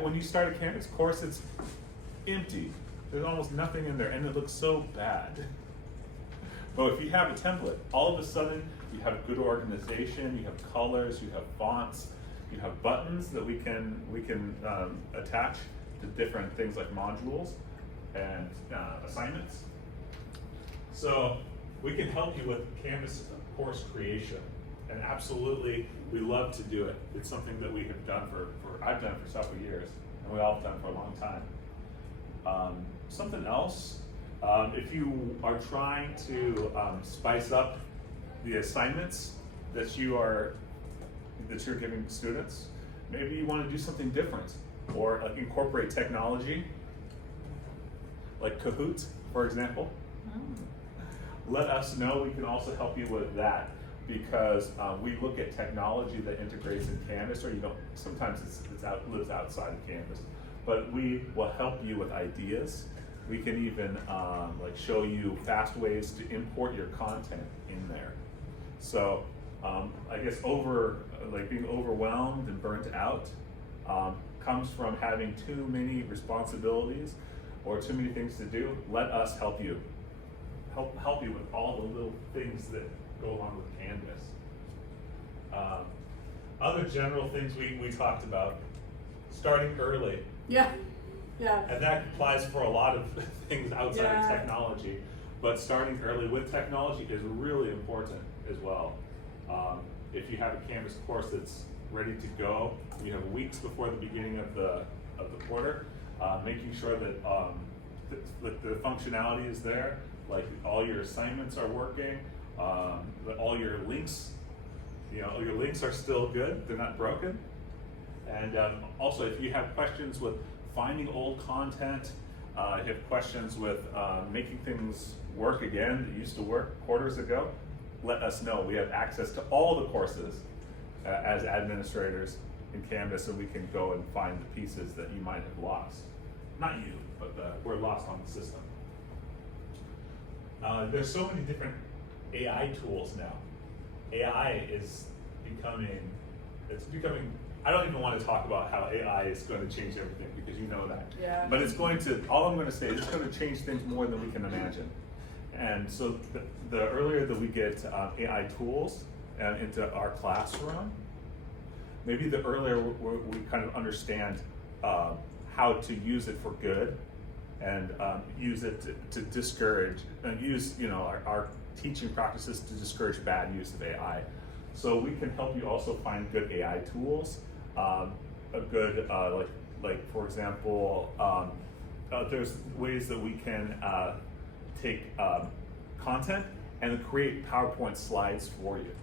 when you start a Canvas course, it's empty. There's almost nothing in there, and it looks so bad. But if you have a template, all of a sudden you have good organization, you have colors, you have fonts, you have buttons that we can attach to different things like modules and assignments. So we can help you with Canvas course creation, and absolutely we love to do it. It's something that we have done I've done for several years, and we all have done for a long time. Something else, if you are trying to spice up the assignments that you're giving students, maybe you want to do something different, or like incorporate technology, like Kahoot, for example. Let us know. We can also help you with that, because we look at technology that integrates in Canvas, or you don't. Sometimes lives outside of Canvas, but we will help you with ideas. We can even like show you fast ways to import your content in there. So I guess being overwhelmed and burnt out comes from having too many responsibilities or too many things to do. Let us help you. Help you with all the little things that go along with Canvas. Other general things we talked about, starting early. Yeah. And that applies for a lot of things outside of technology, but starting early with technology is really important as well. If you have a Canvas course that's ready to go, you have weeks before the beginning of the quarter, making sure that the functionality is there, like all your assignments are working, that all your links, your links are still good, they're not broken. And also, if you have questions with finding old content, if you have questions with making things work again that used to work quarters ago, let us know. We have access to all the courses as administrators in Canvas, so we can go and find the pieces that you might have lost. Not you, but we're lost on the system. There's so many different AI tools now. AI is becoming, I don't even want to talk about how AI is going to change everything, because you know that. Yeah. But it's going to, all I'm going to say is it's going to change things more than we can imagine. And so the earlier that we get AI tools into our classroom, maybe the earlier we kind of understand how to use it for good, and use it to discourage, and use our teaching practices to discourage bad use of AI. So we can help you also find good AI tools, a good like for example, there's ways that we can take content and create PowerPoint slides for you.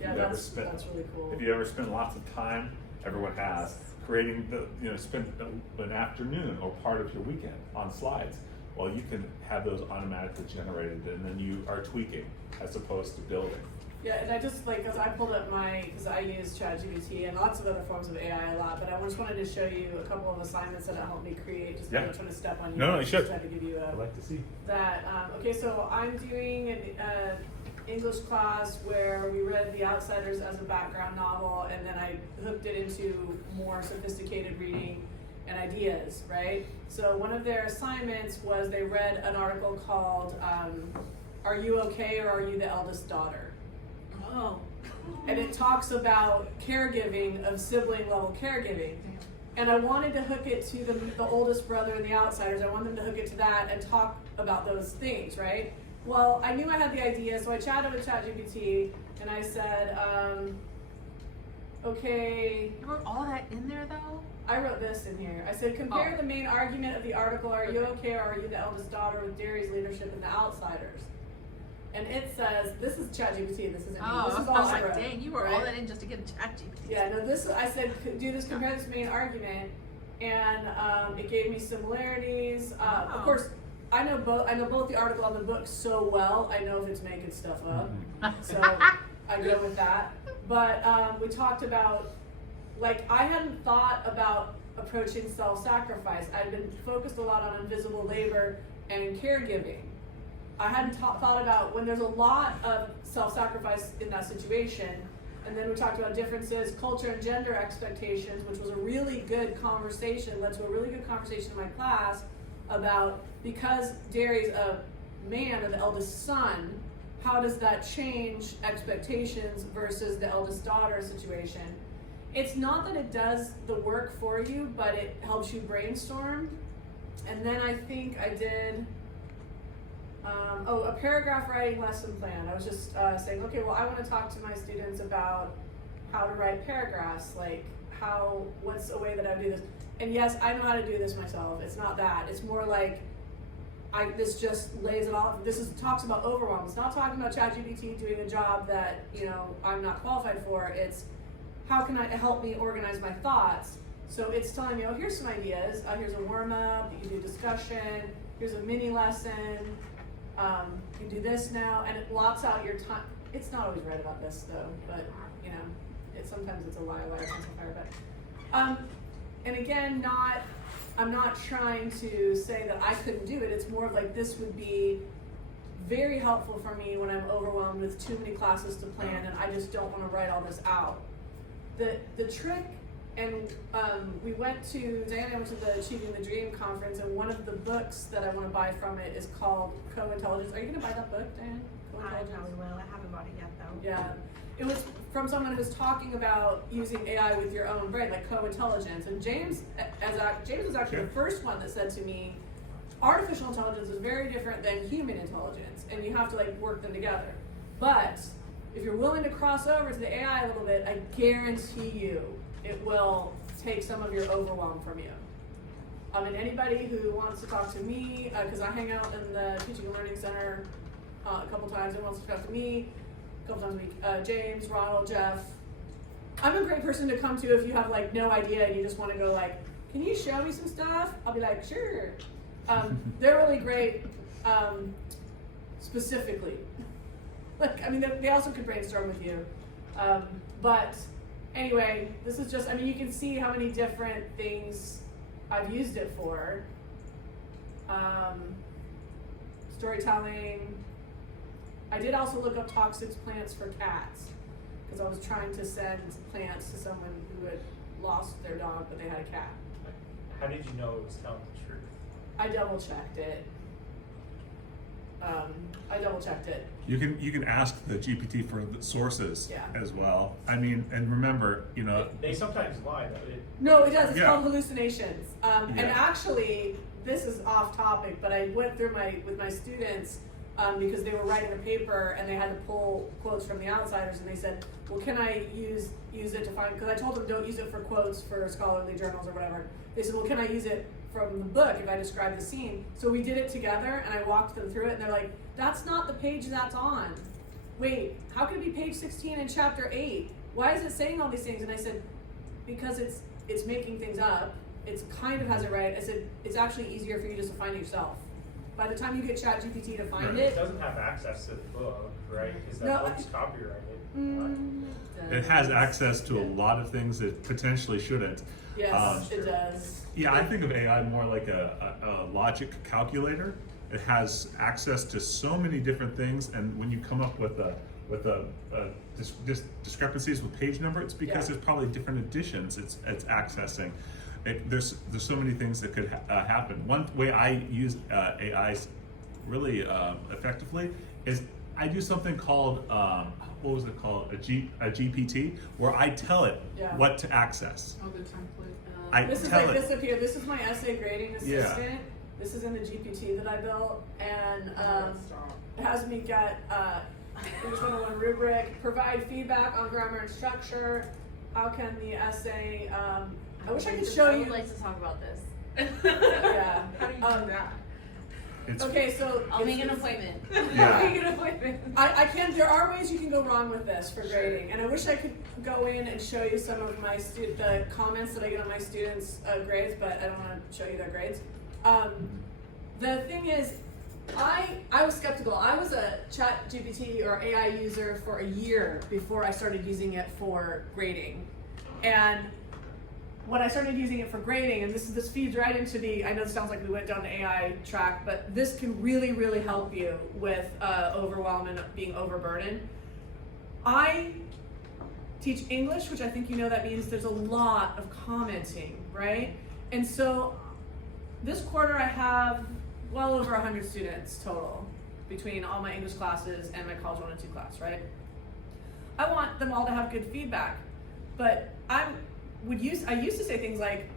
Yeah, that's really cool. If you ever spend lots of time, everyone has, creating spend an afternoon or part of your weekend on slides. Well, you can have those automatically generated, and then you are tweaking as opposed to building. Yeah, and I just because I pulled up because I use ChatGPT and lots of other forms of AI a lot, but I just wanted to show you a couple of assignments that it helped me create. Just I'm trying to step on you. No, you should. Just had to give you I'd like to see that. Okay, so I'm doing an English class where we read The Outsiders as a background novel, and then I hooked it into more sophisticated reading and ideas, right? So one of their assignments was they read an article called Are You Okay or Are You the Eldest Daughter? Oh. And it talks about caregiving, of sibling level caregiving. And I wanted to hook it to the oldest brother and the outsiders. I wanted them to hook it to that and talk about those things, right? Well, I knew I had the idea, so I chatted with ChatGPT and I said, okay. You wrote all that in there though? I wrote this in here. I said, compare the main argument of the article, Are You Okay or Are You the Eldest Daughter, with Derry's leadership in The Outsiders. And it says, this is ChatGPT, this isn't me. This is all I was I like, wrote, dang, you wrote right? all that in just to get ChatGPT. Yeah, no, I said, do this, compare this main argument, and it gave me similarities. Of course, I know both the article and the book so well, I know if it's making stuff up. So I go with that. But we talked about, I hadn't thought about approaching self-sacrifice. I'd been focused a lot on invisible labor and caregiving. I hadn't thought about when there's a lot of self-sacrifice in that situation. And then we talked about differences, culture and gender expectations, which was a really good conversation, led to a really good conversation in my class about, because Derry's a man or the eldest son, how does that change expectations versus the eldest daughter situation? It's not that it does the work for you, but it helps you brainstorm. And then I think I did a paragraph writing lesson plan. I was just saying, okay, well, I want to talk to my students about how to write paragraphs, what's a way that I do this? And yes, I know how to do this myself. It's not that. It's more like, this just lays it all. Talks about overwhelm. It's not talking about ChatGPT doing a job that I'm not qualified for. It's how can I help me organize my thoughts. So it's telling me, oh, here's some ideas. Here's a warm up. You can do discussion. Here's a mini lesson. You do this now, and it lots out your time. It's not always right about this though, but sometimes it's a lie intensifier. But and again, I'm not trying to say that I couldn't do it. It's more of like this would be very helpful for me when I'm overwhelmed with too many classes to plan and I just don't want to write all this out. The trick, and Diana went to the Achieving the Dream conference, and one of the books that I want to buy from it is called Co-Intelligence. Are you going to buy that book, Diane? I probably will. I haven't bought it yet though. Yeah. It was from someone who's talking about using AI with your own brain, like co-intelligence. And James was actually the first one that said to me, artificial intelligence is very different than human intelligence, and you have to work them together. But if you're willing to cross over to the AI a little bit, I guarantee you it will take some of your overwhelm from you. And anybody who wants to talk to me, because I hang out in the Teaching and Learning Center a couple times, and wants to talk to me a couple times a week, James, Ronald, Jeff. I'm a great person to come to if you have no idea and you just want to go can you show me some stuff? I'll be like, sure. They're really great specifically. They also could brainstorm with you. But anyway, this is just, you can see how many different things I've used it for. Storytelling. I did also look up toxic plants for cats because I was trying to send plants to someone who had lost their dog, but they had a cat. How did you know it was telling the truth? I double checked it. You can ask the GPT for the sources as well. And remember, they sometimes lie though. No, it does. It's called hallucinations. And actually, this is off topic, but I went through with my students because they were writing a paper and they had to pull quotes from the outsiders, and they said, well, can I use it to find, because I told them don't use it for quotes for scholarly journals or whatever. They said, well, can I use it from the book if I describe the scene? So we did it together and I walked them through it, and they're like, that's not the page that's on. Wait, how could it be page 16 in chapter 8? Why is it saying all these things? And I said, because it's making things up. It's kind of has it right. I said, it's actually easier for you just to find it yourself. By the time you get ChatGPT to find it doesn't have access to the book, right? Because that book's copyrighted. It has access to a lot of things it potentially shouldn't. Yes, it does. Yeah, I think of AI more like a logic calculator. It has access to so many different things, and when you come up with discrepancies with page number, it's because there's probably different editions it's accessing. There's so many things that could happen. One way I use AI really effectively is I do something called what was it called, a GPT, where I tell it what to access. Oh, the template. This is like this up here. This is my essay grading assistant. Yeah. This is in the GPT that I built, and it has me get English 101 rubric, provide feedback on grammar and structure. How can the essay? I wish I could show you. I would like to talk about this. Yeah. How do you do that? Okay, so I'll make an appointment. Yeah. Make an appointment. I can. There are ways you can go wrong with this for grading, and I wish I could go in and show you some of the comments that I get on my students' grades, but I don't want to show you their grades. The thing is, I was skeptical. I was a ChatGPT or AI user for a year before I started using it for grading, and when I started using it for grading, and this feeds right into I know it sounds like we went down the AI track, but this can really, really help you with overwhelm and being overburdened. I teach English, which I think that means there's a lot of commenting, right? And so this quarter I have well over 100 students total between all my English classes and my College 1 and 2 class, right? I want them all to have good feedback, but I used to say things like,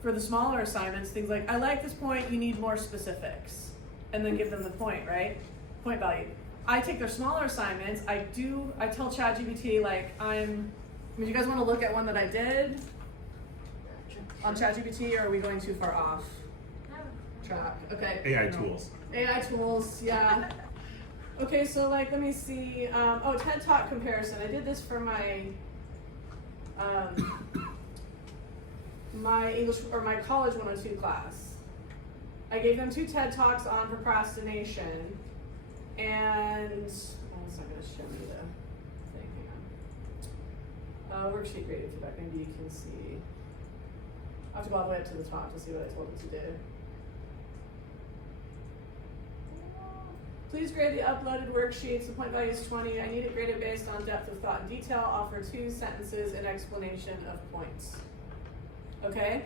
for the smaller assignments, things like, I like this point, you need more specifics, and then give them the point, right? Point value. I take their smaller assignments, I tell ChatGPT, do you guys want to look at one that I did on ChatGPT, or are we going too far off? track. Okay. AI tools. AI tools, yeah. Okay, so like, let me see. TED Talk comparison. I did this for my my English or my college 102 class. I gave them 2 TED Talks on procrastination, and it's not going to show me the thing. Hang on. Worksheet grading feedback. Maybe you can see. I have to go all the way up to the top to see what I told them to do. Please grade the uploaded worksheets. The point value is 20. I need it graded based on depth of thought and detail. Offer 2 sentences in explanation of points. Okay?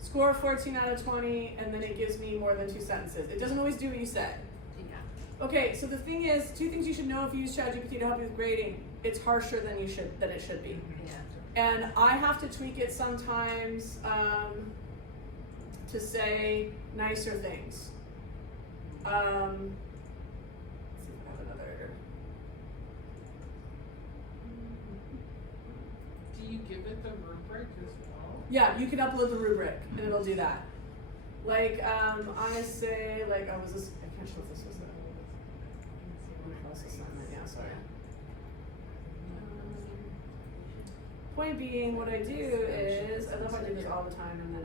Score 14 out of 20, and then it gives me more than 2 sentences. It doesn't always do what you said. Yeah. Okay, so the thing is, 2 things you should know if you use ChatGPT to help you with grading. It's harsher than it should be. Yeah. And I have to tweak it sometimes to say nicer things. Let's see if I have another. Do you give it the rubric as well? Yeah, you can upload the rubric and it'll do that. Like, I say, like, I can't sure if this was a class assignment. Yeah, sorry. Point being, what I do is, I don't know if I do this all the time, and then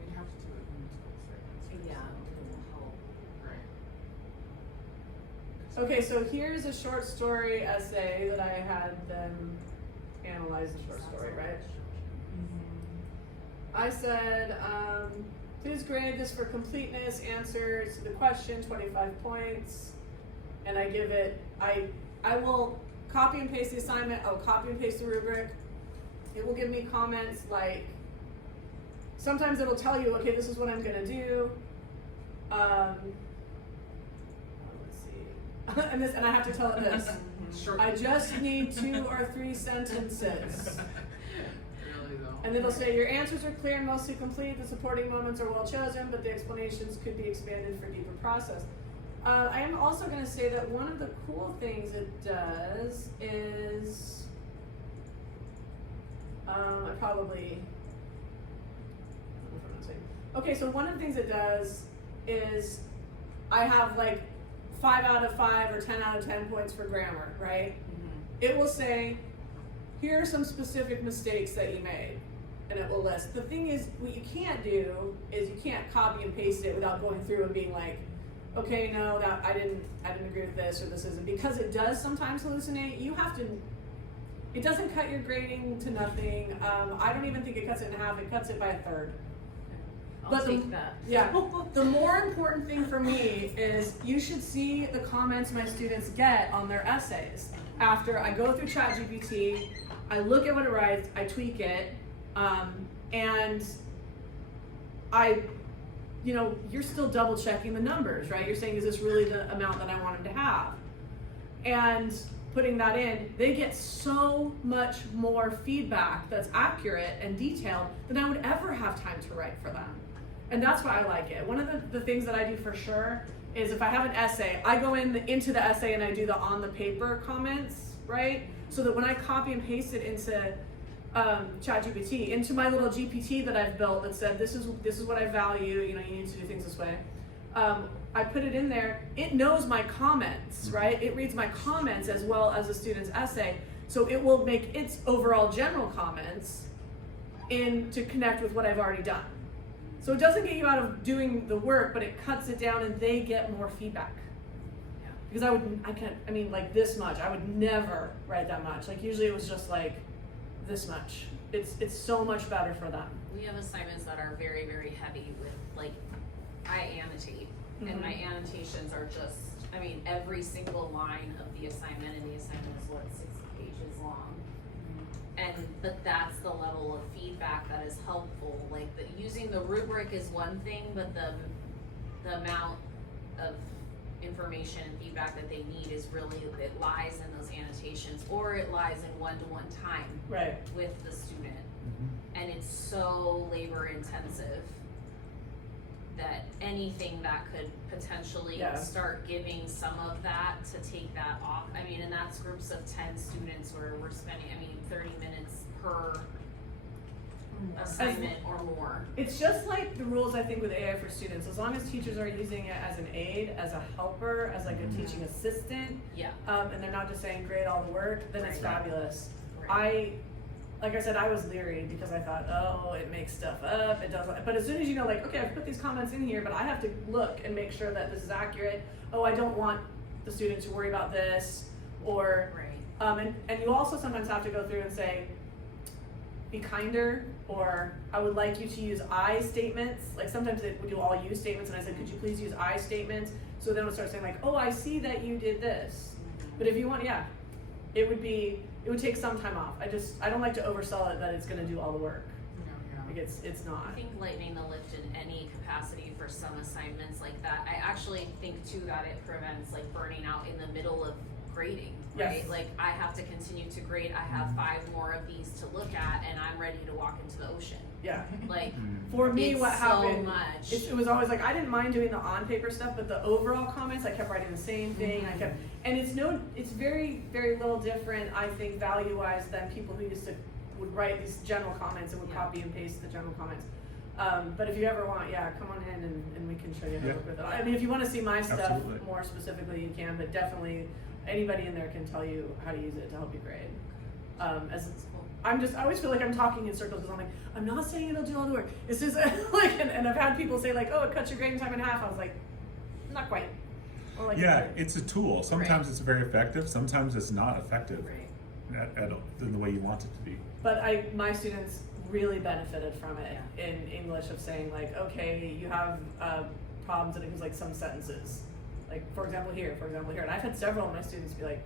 We have to do it in school Yeah, it will help. Right. okay, so here's a short story essay that I had them analyze the short story, right? I said, please grade this for completeness, answers to the question, 25 points, and I give it, I will copy and paste the assignment, I'll copy and paste the rubric. It will give me comments like, sometimes it'll tell you, okay, this is what I'm gonna do. Let's see. and I have to tell it this. Sure. I just need 2 or 3 sentences. Really though. And it'll say, your answers are clear and mostly complete, the supporting moments are well chosen, but the explanations could be expanded for deeper process. I am also going to say that one of the cool things it does is, okay, so one of the things it does is I have like 5 out of 5 or 10 out of 10 points for grammar, right? It will say, here are some specific mistakes that you made, and it will list. The thing is, what you can't do is you can't copy and paste it without going through and being like, okay, no, that I didn't agree with this, or this isn't, because it does sometimes hallucinate. You have to. It doesn't cut your grading to nothing. I don't even think it cuts it in half. It cuts it by 1/3. I'll take that. Yeah. The more important thing for me is you should see the comments my students get on their essays. After I go through ChatGPT, I look at what it writes, I tweak it, and you're still double checking the numbers, right? You're saying, is this really the amount that I want them to have? And putting that in, they get so much more feedback that's accurate and detailed than I would ever have time to write for them. And that's why I like it. One of the things that I do for sure is if I have an essay, I go into the essay and I do the on the paper comments, right? So that when I copy and paste it into ChatGPT, into my little GPT that I've built that said, this is what I value, you need to do things this way. I put it in there, it knows my comments, right? It reads my comments as well as the student's essay. So it will make its overall general comments to connect with what I've already done. So it doesn't get you out of doing the work, but it cuts it down and they get more feedback. Yeah. Because like this much, I would never write that much. Like usually it was just like this much. It's so much better for them. We have assignments that are very, very heavy with, like, I annotate, and my annotations are just, every single line of the assignment, and the assignment is 6 pages long. But that's the level of feedback that is helpful. Like, using the rubric is one thing, but the amount of information and feedback that they need is really, it lies in those annotations, or it lies in one-to-one time Right. with the student. And it's so labor intensive that anything that could potentially start giving some of that to take that off. And that's groups of 10 students where we're spending, 30 minutes per assignment or more. It's just like the rules, I think, with AI for students. As long as teachers are using it as an aid, as a helper, as like a teaching assistant, Yeah. and they're not just saying grade all the work, then it's Right. fabulous. Right. Like I said, I was leery because I thought, oh, it makes stuff up, it doesn't. But as soon as you know, like, okay, I've put these comments in here, but I have to look and make sure that this is accurate. Oh, I don't want the student to worry about this, or Right. and you also sometimes have to go through and say, be kinder, or I would like you to use I statements. Like sometimes it would do all you statements, and I said, could you please use I statements? So then it would start saying like, oh, I see that you did this. But if you want, yeah, it would take some time off. I don't like to oversell it that it's gonna do all the work. Like it's not. I think lightening the lift in any capacity for some assignments like that, I actually think too that it prevents like burning out in the middle of grading, right? Yes. Like I have to continue to grade, I have 5 more of these to look at and I'm ready to walk into the ocean. Yeah. Like For me, it's what so happened, much. it was always like, I didn't mind doing the on-paper stuff, but the overall comments, I kept writing the same thing, and it's very, very little different, I think, value-wise than people who would write these general comments and would copy and paste the general comments. But if you ever want, come on in and we can show you how to work with it. I mean, if you wanna see my stuff Absolutely. more specifically, you can, but definitely, anybody in there can tell you how to use it to help you grade. I always feel like I'm talking in circles because I'm like, I'm not saying it'll do all the work. It's just like, and I've had people say like, oh, it cuts your grading time in half. I was like, not quite. Or like, Yeah, it's a tool. Sometimes Right. it's very effective. Sometimes it's not effective Right. in the way you want it to be. But my students really benefited from it in English of saying like, okay, you have problems, and it was like some sentences, like for example here, and I've had several of my students be like,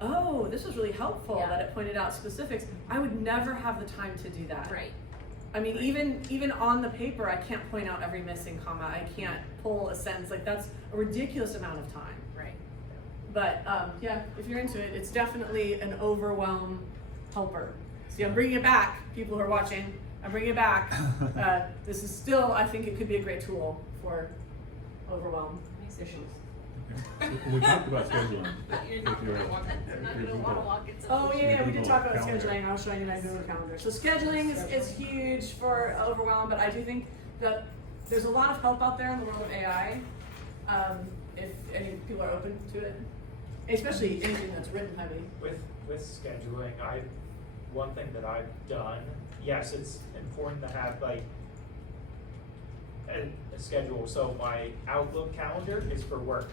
oh, this was really helpful Yeah. that it pointed out specifics. I would never have the time to do that. Right. I mean, even on the paper, I can't point out every missing comma. I can't pull a sentence. Like that's a ridiculous amount of time. Right. But yeah, if you're into it, it's definitely an overwhelm helper. See, I'm bringing it back. People who are watching, I'm bringing it back. This is still, I think it could be a great tool for overwhelm issues. So we talked about scheduling. You're not gonna walk I'm not gonna wanna walk into the Oh ocean. yeah, we did Google talk about Calendar. scheduling. I was showing you my Google Calendar. So scheduling is huge for overwhelm, but I do think that there's a lot of help out there in the world of AI. If any people are open to it, especially anything that's written heavy. With scheduling, one thing that I've done, yes, it's important to have like a schedule. So my Outlook calendar is for work.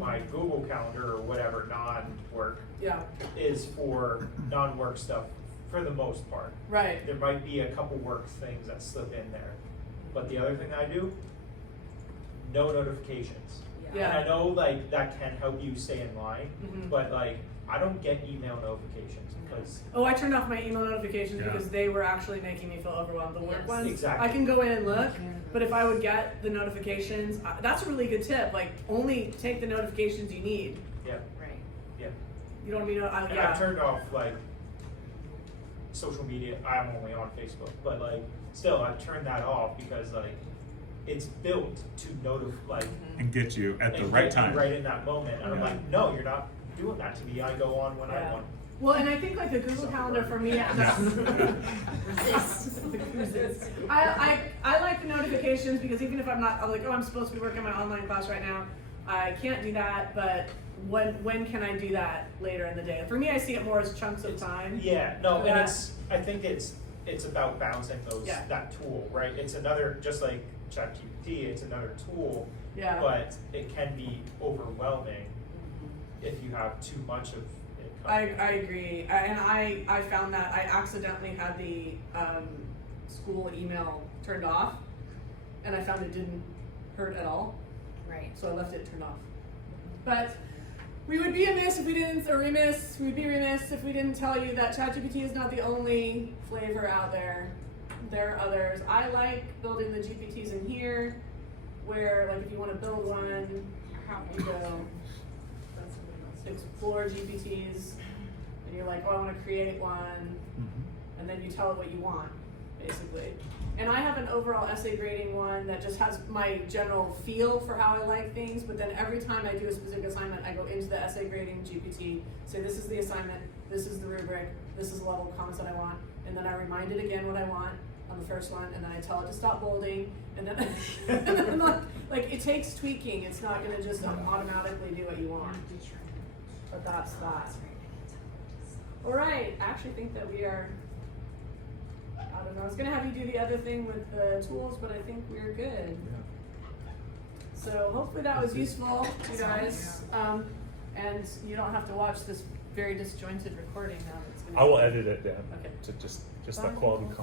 My Google Calendar or whatever non-work Yeah. is for non-work stuff for the most part. Right. There might be a couple work things that slip in there. But the other thing I do, no notifications. Yeah. And I know like that can help you stay in line, Mhm. but like I don't get email notifications because Oh, I turned off my email notifications Yeah. because they were actually making me feel overwhelmed. The work Yes. ones, Exactly. I can go in and look, but if I would get the notifications, that's a really good tip. Like, only take the notifications you need. yeah, Right. yeah. You don't need to, And I've yeah. turned off like social media. I'm only on Facebook, but like still I've turned that off because like it's built to notify like And get you at the and right get you time. right in that moment. And I'm Yeah. like, no, you're not doing that to me. I go on when I Yeah. want. Well, and I think like the Google Calendar for me, Resist. Resist. I like the notifications because even if I'm like, oh, I'm supposed to be working my online class right now, I can't do that, but when can I do that later in the day? For me, I see it more as chunks of time. Yeah, no, and Yeah. I think it's about balancing those Yeah. that tool, right? It's another, just like ChatGPT, it's another tool, Yeah. but it can be overwhelming if you have too much of it. I agree, and I found that I accidentally had the school email turned off, and I found it didn't hurt at all, Right. so I left it turned off. But we would be remiss if we didn't tell you that ChatGPT is not the only flavor out there. There are others. I like building the GPTs in here, where like if you want to build one, you go explore GPTs, and you're like, oh, I want to create one, and then you tell it what you want, basically. And I have an overall essay grading one that just has my general feel for how I like things, but then every time I do a specific assignment, I go into the essay grading GPT, say this is the assignment, this is the rubric, this is the level of comments that I want, and then I remind it again what I want, on the first one, and then I tell it to stop bolding, and then, and then like it takes tweaking. It's not gonna just automatically do what you want. But that's that. All right, I actually think that we are, I don't know, I was gonna have you do the other thing with the tools, but I think we're good. So hopefully that was useful, you guys. And you don't have to watch this very disjointed recording now. That's gonna I will edit it down Okay. to just Fine. that quality content.